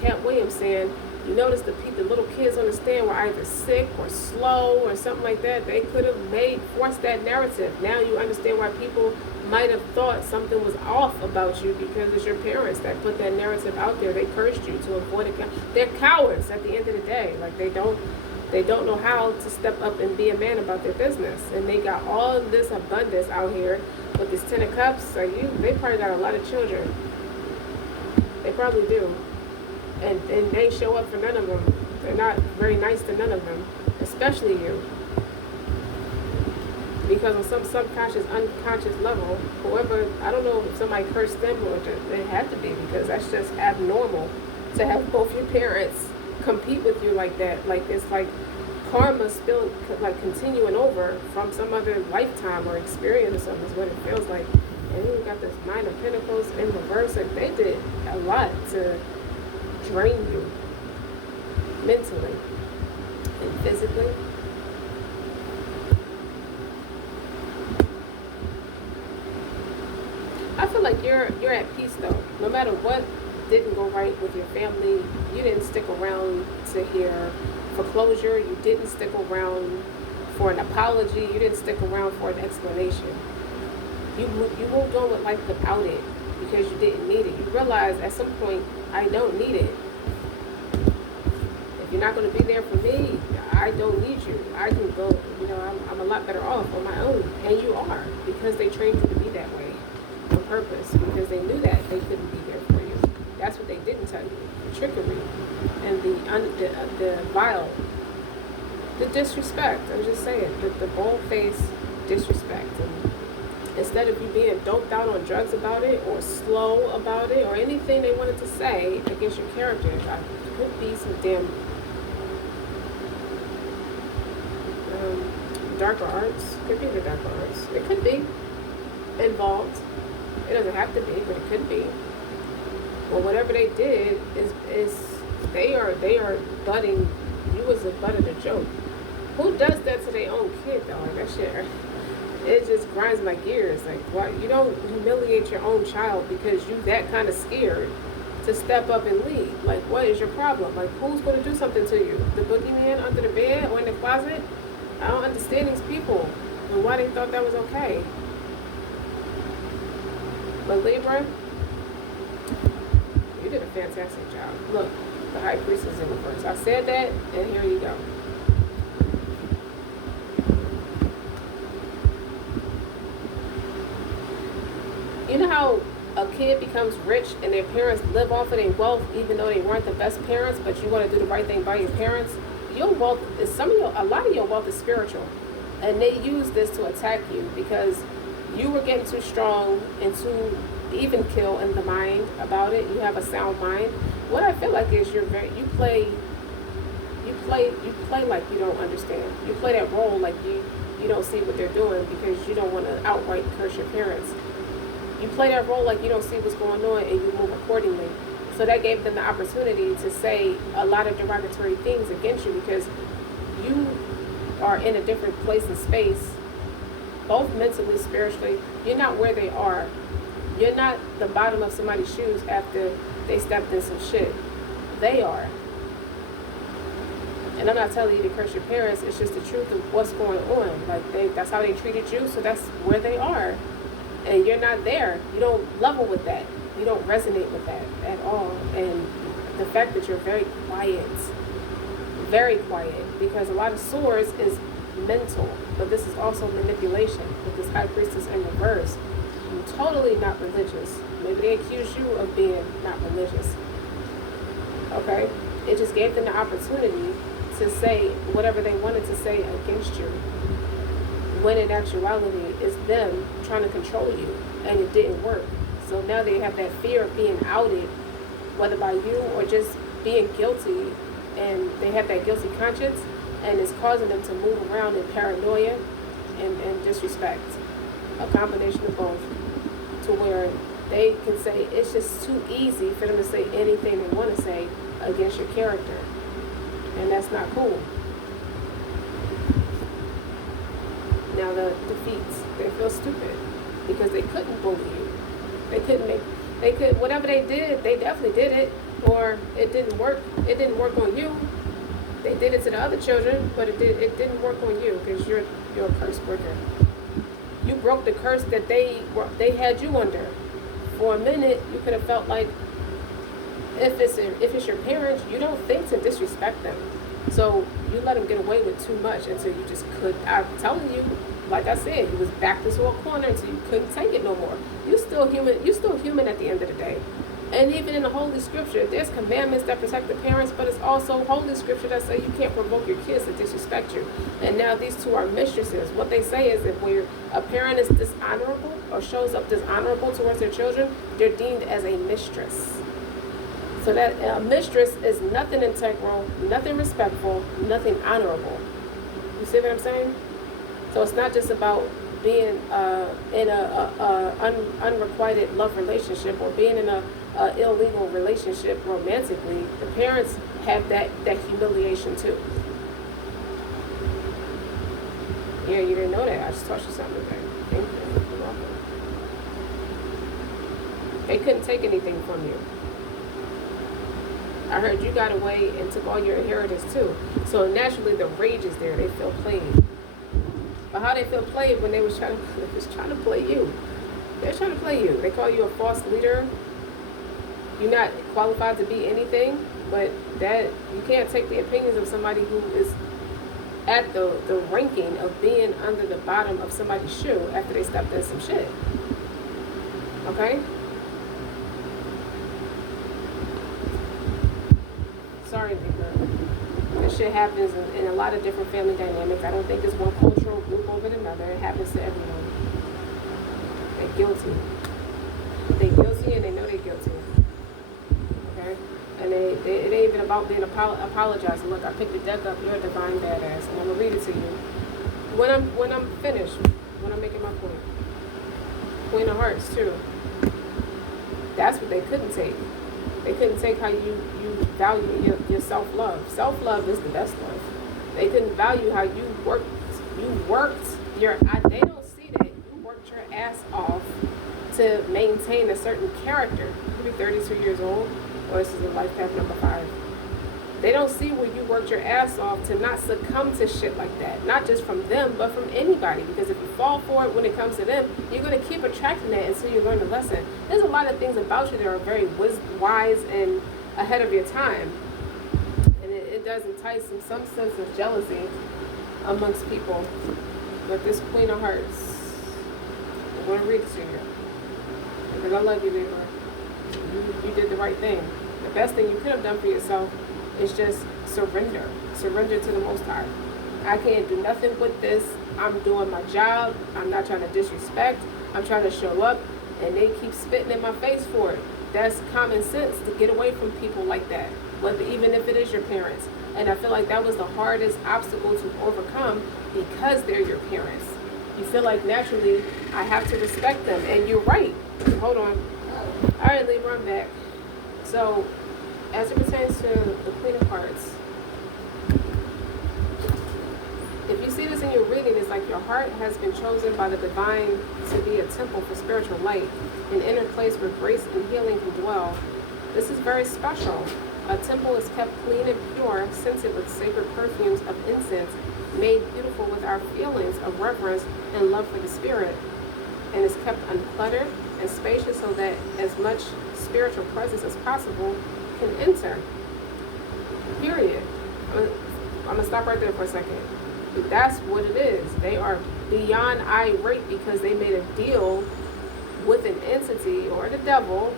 Cat Williams saying, you notice the little kids on the stand were either sick or slow or something like that. They could have forced that narrative. Now you understand why people might have thought something was off about you, because it's your parents that put that narrative out there. They cursed you to avoid it. They're cowards at the end of the day. Like they don't know how to step up and be a man about their business. And they got all this abundance out here with this 10 of Cups. So they probably got a lot of children. They probably do. And they show up for none of them. They're not very nice to none of them, especially you. Because on some subconscious, unconscious level, whoever, I don't know if somebody cursed them or they had to be, because that's just abnormal to have both your parents compete with you like that. Like it's like karma spilling, like continuing over from some other lifetime or experience or something is what it feels like. And you got this Nine of Pentacles in reverse. Like they did a lot to drain you mentally and physically. I feel like you're at peace though. No matter what didn't go right with your family, you didn't stick around to hear for closure. You didn't stick around for an apology. You didn't stick around for an explanation. You moved on with life without it because you didn't need it. You realized at some point, I don't need it. If you're not going to be there for me, I don't need you. I can go, I'm a lot better off on my own. And you are, because they trained you to be that way on purpose, because they knew that they couldn't be there for you. That's that's what they didn't tell you. The trickery and the vile, the disrespect. I'm just saying, the bold-faced disrespect. And instead of you being doped out on drugs about it, or slow about it, or anything they wanted to say against your character, it could be some damn darker arts. Could be the darker arts. It could be involved. It doesn't have to be, but it could be. Well, whatever they did is they are butting you as a butt of the joke. Who does that to their own kid though? Like that shit, it just grinds my gears. Like, what? You don't humiliate your own child because you that kind of scared to step up and lead. Like, what is your problem? Like, who's going to do something to you? The boogeyman under the bed or in the closet? I don't understand these people and why they thought that was okay. But Libra, you did a fantastic job. Look, the high priest is in reverse. I said that, and here you go. You know how a kid becomes rich and their parents live off of their wealth even though they weren't the best parents, but you want to do the right thing by your parents? Your wealth is a lot of your wealth is spiritual, and they use this to attack you because you were getting too strong and too even kill in the mind about it. You have a sound mind. What I feel like is you play like you don't understand. You play that role like you don't see what they're doing because you don't want to outright curse your parents. You play that role like you don't see what's going on and you move accordingly. So that gave them the opportunity to say a lot of derogatory things against you because you are in a different place and space, both mentally, spiritually. You're not where they are. You're not the bottom of somebody's shoes after they stepped in some shit. They are. And I'm not telling you to curse your parents. It's just the truth of what's going on. Like, that's how they treated you, so that's where they are. And you're not there. You don't level with that. You don't resonate with that at all. And the fact that you're very quiet, because a lot of swords is mental, but this is also manipulation with this high priestess in reverse. You're totally not religious. Maybe they accuse you of being not religious. Okay? It just gave them the opportunity to say whatever they wanted to say against you, when in actuality it's them trying to control you, and it didn't work. So now they have that fear of being outed, whether by you or just being guilty, and they have that guilty conscience, and it's causing them to move around in paranoia and disrespect, a combination of both, to where they can say it's just too easy for them to say anything they want to say against your character, and that's not cool. Now the defeats, they feel stupid because they couldn't bully you. They could, whatever they did, they definitely did it, or it didn't work. It didn't work on you. They did it to the other children, but it didn't work on you because you're a curse breaker. You broke the curse that they had you under. For a minute, you could have felt like if it's your parents, you don't think to disrespect them. So you let them get away with too much until you just could. I'm telling you, like I said, you was backed into a corner until you couldn't take it no more. You're still human. You're still human at the end of the day. And even in the Holy Scripture, there's commandments that protect the parents, but it's also Holy Scripture that say you can't provoke your kids to disrespect you. And now these two are mistresses. What they say is that where a parent is dishonorable or shows up dishonorable towards their children, they're deemed as a mistress. So that a mistress is nothing integral, nothing respectful, nothing honorable. You see what I'm saying? So it's not just about being in a unrequited love relationship or being in a illegal relationship romantically. The parents have that humiliation too. Yeah, you didn't know that. I just taught you something today. Thank you. You're welcome. They couldn't take anything from you. I heard you got away and took all your inheritance too. So naturally the rage is there. They feel played. But how they feel played when they was trying to play you. They're trying to play you. They call you a false leader. You're not qualified to be anything, but that you can't take the opinions of somebody who is at the ranking of being under the bottom of somebody's shoe after they stepped in some shit. Okay? sorry, Libra. This shit happens in a lot of different family dynamics. I don't think it's one cultural group over another. It happens to everyone. They're guilty. They're guilty and they know they're guilty. Okay? And it ain't even about being apologizing. Look, I picked the deck up. You're a divine badass. And I'm going to read it to you. When I'm finished, when I'm making my point. Queen of Hearts, too. That's what they couldn't take. They couldn't take how you value your self-love. Self-love is the best love. They couldn't value how you worked they don't see that you worked your ass off to maintain a certain character. You could be 32 years old, or this is a life path number 5. They don't see where you worked your ass off to not succumb to shit like that. Not just from them, but from anybody. Because if you fall for it when it comes to them, you're going to keep attracting that until you learn the lesson. There's a lot of things about you that are very wise and ahead of your time. And it does entice some sense of jealousy amongst people. But this Queen of Hearts, I'm going to read it to you. Because I love you, Libra. You did the right thing. The best thing you could have done for yourself is just surrender. Surrender to the Most High. I can't do nothing with this. I'm doing my job. I'm not trying to disrespect. I'm trying to show up. And they keep spitting in my face for it. That's common sense to get away from people like that. Even if it is your parents. And I feel like that was the hardest obstacle to overcome because they're your parents. You feel like naturally, I have to respect them. And you're right. Hold on. All right, Libra, I'm back. So, as it pertains to the Queen of Hearts, if you see this in your reading, it's like your heart has been chosen by the divine to be a temple for spiritual light, an inner place where grace and healing can dwell. This is very special. A temple is kept clean and pure, scented with sacred perfumes of incense, made beautiful with our feelings of reverence and love for the spirit, and is kept uncluttered and spacious so that as much spiritual presence as possible can enter. Period. I'm gonna stop right there for a second. That's what it is. They are beyond irate because they made a deal with an entity or the devil.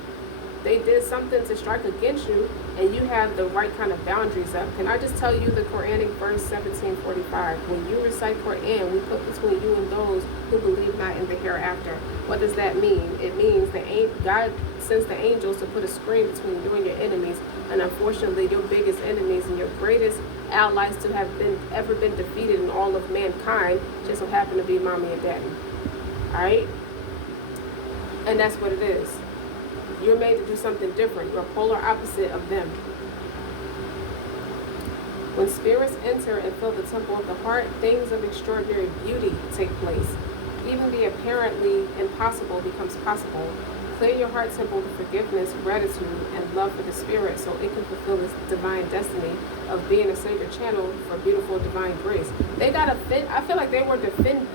They did something to strike against you, and you have the right kind of boundaries up. Can I just tell you the Quranic verse 1745? When you recite Quran, we put between you and those who believe not in the hereafter. What does that mean? It means God sends the angels to put a screen between you and your enemies, and unfortunately, your biggest enemies and your greatest allies to have ever been defeated in all of mankind just so happen to be mommy and daddy. All right, and that's what it is. You're made to do something different. You're a polar opposite of them. When spirits enter and fill the temple of the heart, things of extraordinary beauty take place. Even the apparently impossible becomes possible. Clear your heart temple with forgiveness, gratitude, and love for the spirit so it can fulfill its divine destiny of being a sacred channel for beautiful divine grace. They got offended. I feel like they were defended.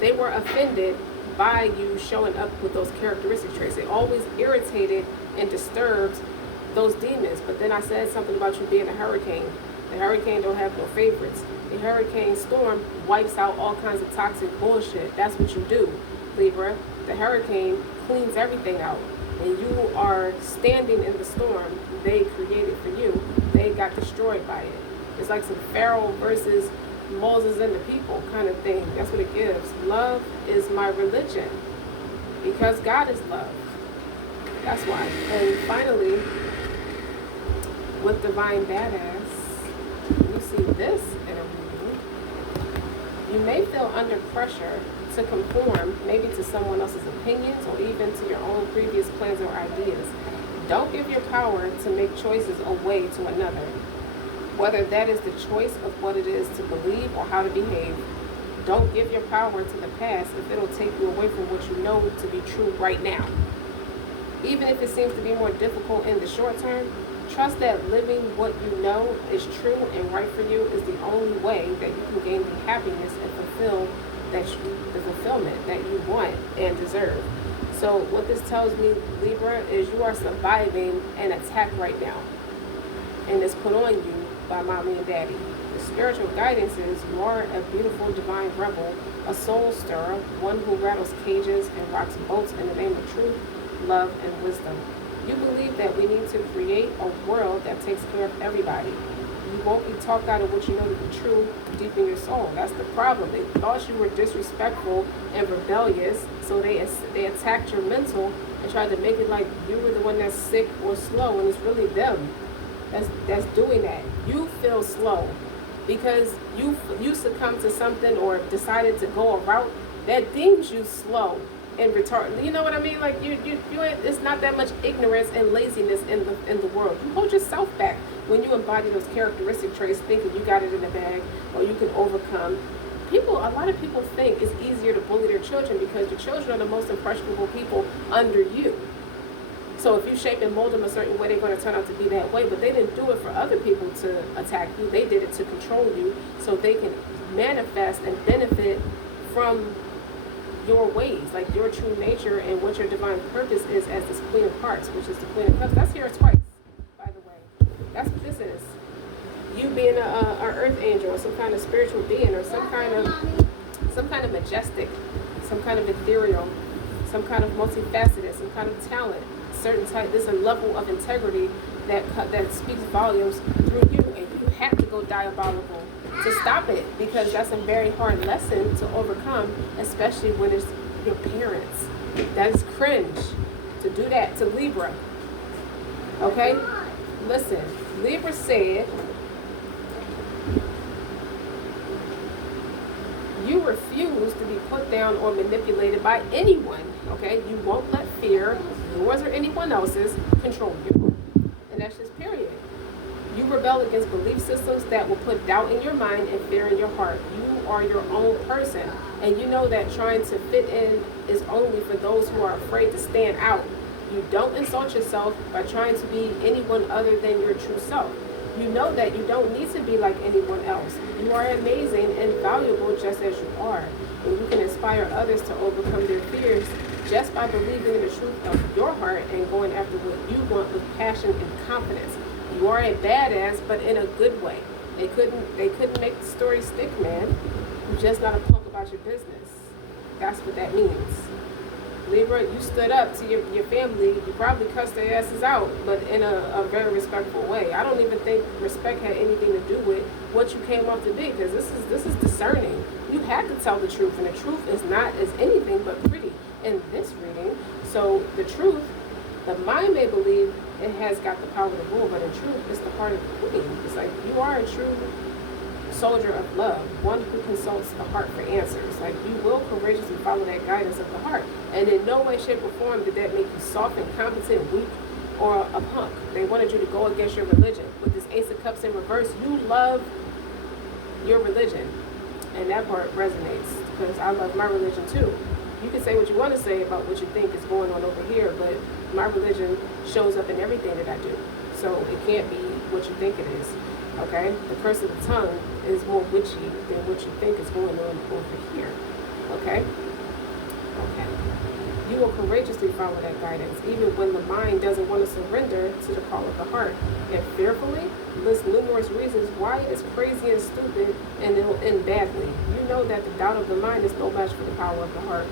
They were offended by you showing up with those characteristic traits. It always irritated and disturbed those demons. But then I said something about you being a hurricane. The hurricane don't have no favorites. The hurricane storm wipes out all kinds of toxic bullshit. That's what you do, Libra. The hurricane cleans everything out. And you are standing in the storm they created for you. They got destroyed by it. It's like some Pharaoh versus Moses and the people kind of thing. That's what it gives. Love is my religion because God is love. That's why. And finally, with Divine Badass, you see this in a reading. You may feel under pressure to conform maybe to someone else's opinions or even to your own previous plans or ideas. Don't give your power to make choices away to another. Whether that is the choice of what it is to believe or how to behave. Don't give your power to the past if it'll take you away from what you know to be true right now. Even if it seems to be more difficult in the short term, trust that living what you know is true and right for you is the only way that you can gain the happiness and fulfill the fulfillment that you want and deserve. So what this tells me, Libra, is you are surviving an attack right now. And it's put on you by mommy and daddy. The spiritual guidance is you are a beautiful divine rebel, a soul stirrer, one who rattles cages and rocks boats in the name of truth, love, and wisdom. You believe that we need to create a world that takes care of everybody. You won't be talked out of what you know to be true deep in your soul. That's the problem. They thought you were disrespectful and rebellious, so they attacked your mental and tried to make it like you were the one that's sick or slow, and it's really them that's doing that. You feel slow because you succumbed to something or decided to go a route that deems you slow and retarded. You know what I mean? Like you it's not that much ignorance and laziness in the world. You hold yourself back when you embody those characteristic traits, thinking you got it in the bag or you can overcome. A lot of people think it's easier to bully their children because your children are the most impressionable people under you. So if you shape and mold them a certain way, they're going to turn out to be that way. But they didn't do it for other people to attack you. They did it to control you so they can manifest and benefit from your ways, like your true nature and what your divine purpose is as this Queen of Hearts, which is the Queen of Cups. That's here twice, by the way. That's what this is. You being an earth angel or some kind of spiritual being or some kind of majestic, some kind of ethereal, some kind of multifaceted, some kind of talent, certain type. There's a level of integrity that speaks volumes through you, and you have to go diabolical to stop it, because that's a very hard lesson to overcome, especially when it's your parents. That is cringe to do that to Libra. Okay? Listen, Libra said, you refuse to be put down or manipulated by anyone. Okay? You won't let fear, yours or anyone else's, control you. And that's just period. You rebel against belief systems that will put doubt in your mind and fear in your heart. You are your own person. And you know that trying to fit in is only for those who are afraid to stand out. You don't insult yourself by trying to be anyone other than your true self. You know that you don't need to be like anyone else. You are amazing and valuable just as you are. And you can inspire others to overcome their fears just by believing in the truth of your heart and going after what you want with passion and confidence. You are a badass, but in a good way. They couldn't make the story stick, man. You're just not a punk about your business. That's what that means. Libra, you stood up to your family. You probably cussed their asses out, but in a very respectful way. I don't even think respect had anything to do with what you came off to be, because this is discerning. You had to tell the truth, and the truth is not as anything but pretty in this reading. So the truth, the mind may believe it has got the power to rule, but in truth, it's the heart of the queen. It's like you are a true soldier of love, one who consults the heart for answers. Like you will courageously follow that guidance of the heart. And in no way, shape, or form did that make you soft, incompetent, weak, or a punk. They wanted you to go against your religion. With this Ace of Cups in reverse, you love your religion. And that part resonates, because I love my religion too. You can say what you want to say about what you think is going on over here, but my religion shows up in everything that I do. So it can't be what you think it is. Okay? The curse of the tongue is more witchy than what you think is going on over here. Okay? Okay. You will courageously follow that guidance, even when the mind doesn't want to surrender to the call of the heart. And fearfully list numerous reasons why it's crazy and stupid and it'll end badly. You know that the doubt of the mind is no match for the power of the heart.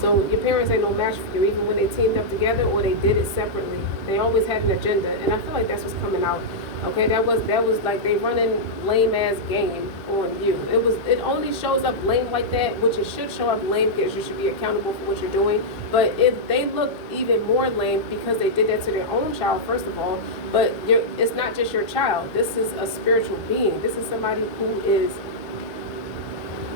So your parents ain't no match for you, even when they teamed up together or they did it separately. They always had an agenda, and I feel like that's what's coming out. Okay, that was like they running lame ass game on you. It only shows up lame like that, which it should show up lame because you should be accountable for what you're doing. But if they look even more lame because they did that to their own child, first of all. But it's not just your child. This is a spiritual being. This is somebody who is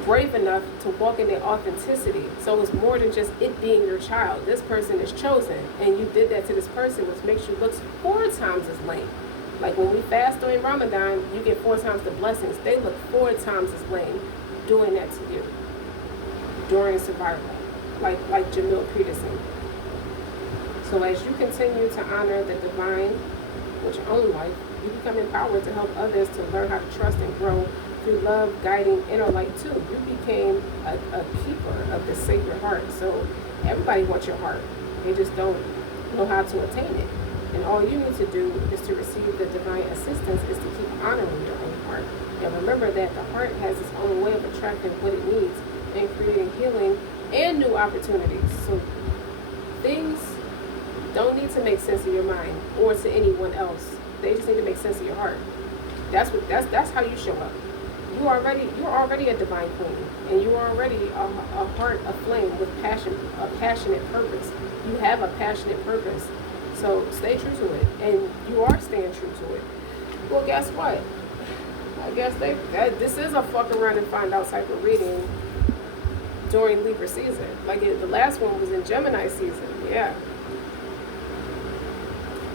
brave enough to walk in their authenticity. So it's more than just it being your child. This person is chosen, and you did that to this person, which makes you look 4 times as lame. Like when we fast during Ramadan, you get 4 times the blessings. They look 4 times as lame doing that to you during survival, like Jamil Peterson. So as you continue to honor the divine with your own life, you become empowered to help others to learn how to trust and grow through love, guiding inner light too. You became a keeper of the sacred heart. So everybody wants your heart. They just don't know how to attain it. And all you need to do is to receive the divine assistance is to keep honoring your own heart. And remember that the heart has its own way of attracting what it needs and creating healing and new opportunities. So things don't need need to make sense of your mind or to anyone else. They just need to make sense of your heart. That's how you show up. You're already a divine queen, and you're already a heart aflame with passion, a passionate purpose. You have a passionate purpose. So stay true to it, and you are staying true to it. Well, guess what? I guess this is a fuck around and find out type of reading during Libra season. Like the last one was in Gemini season. Yeah.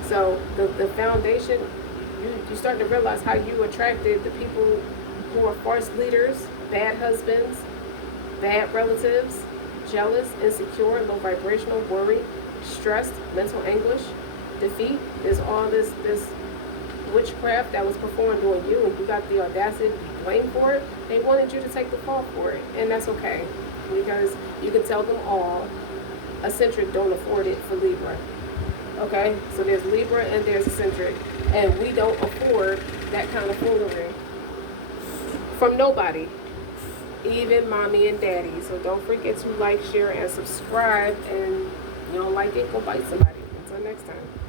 So the foundation, you start to realize how you attracted the people who are false leaders, bad husbands, bad relatives, jealous, insecure, low vibrational, worried, stressed, mental anguish, defeat. There's all this witchcraft that was performed on you, and you got the audacity to be blamed for it. They wanted you to take the fall for it, and that's okay, because you can tell them all eccentric don't afford it for Libra. Okay, so there's Libra and there's eccentric, and we don't afford that kind of foolery from nobody, even mommy and daddy. So don't forget to like, share, and subscribe. And you don't like it, go bite somebody. Until next time.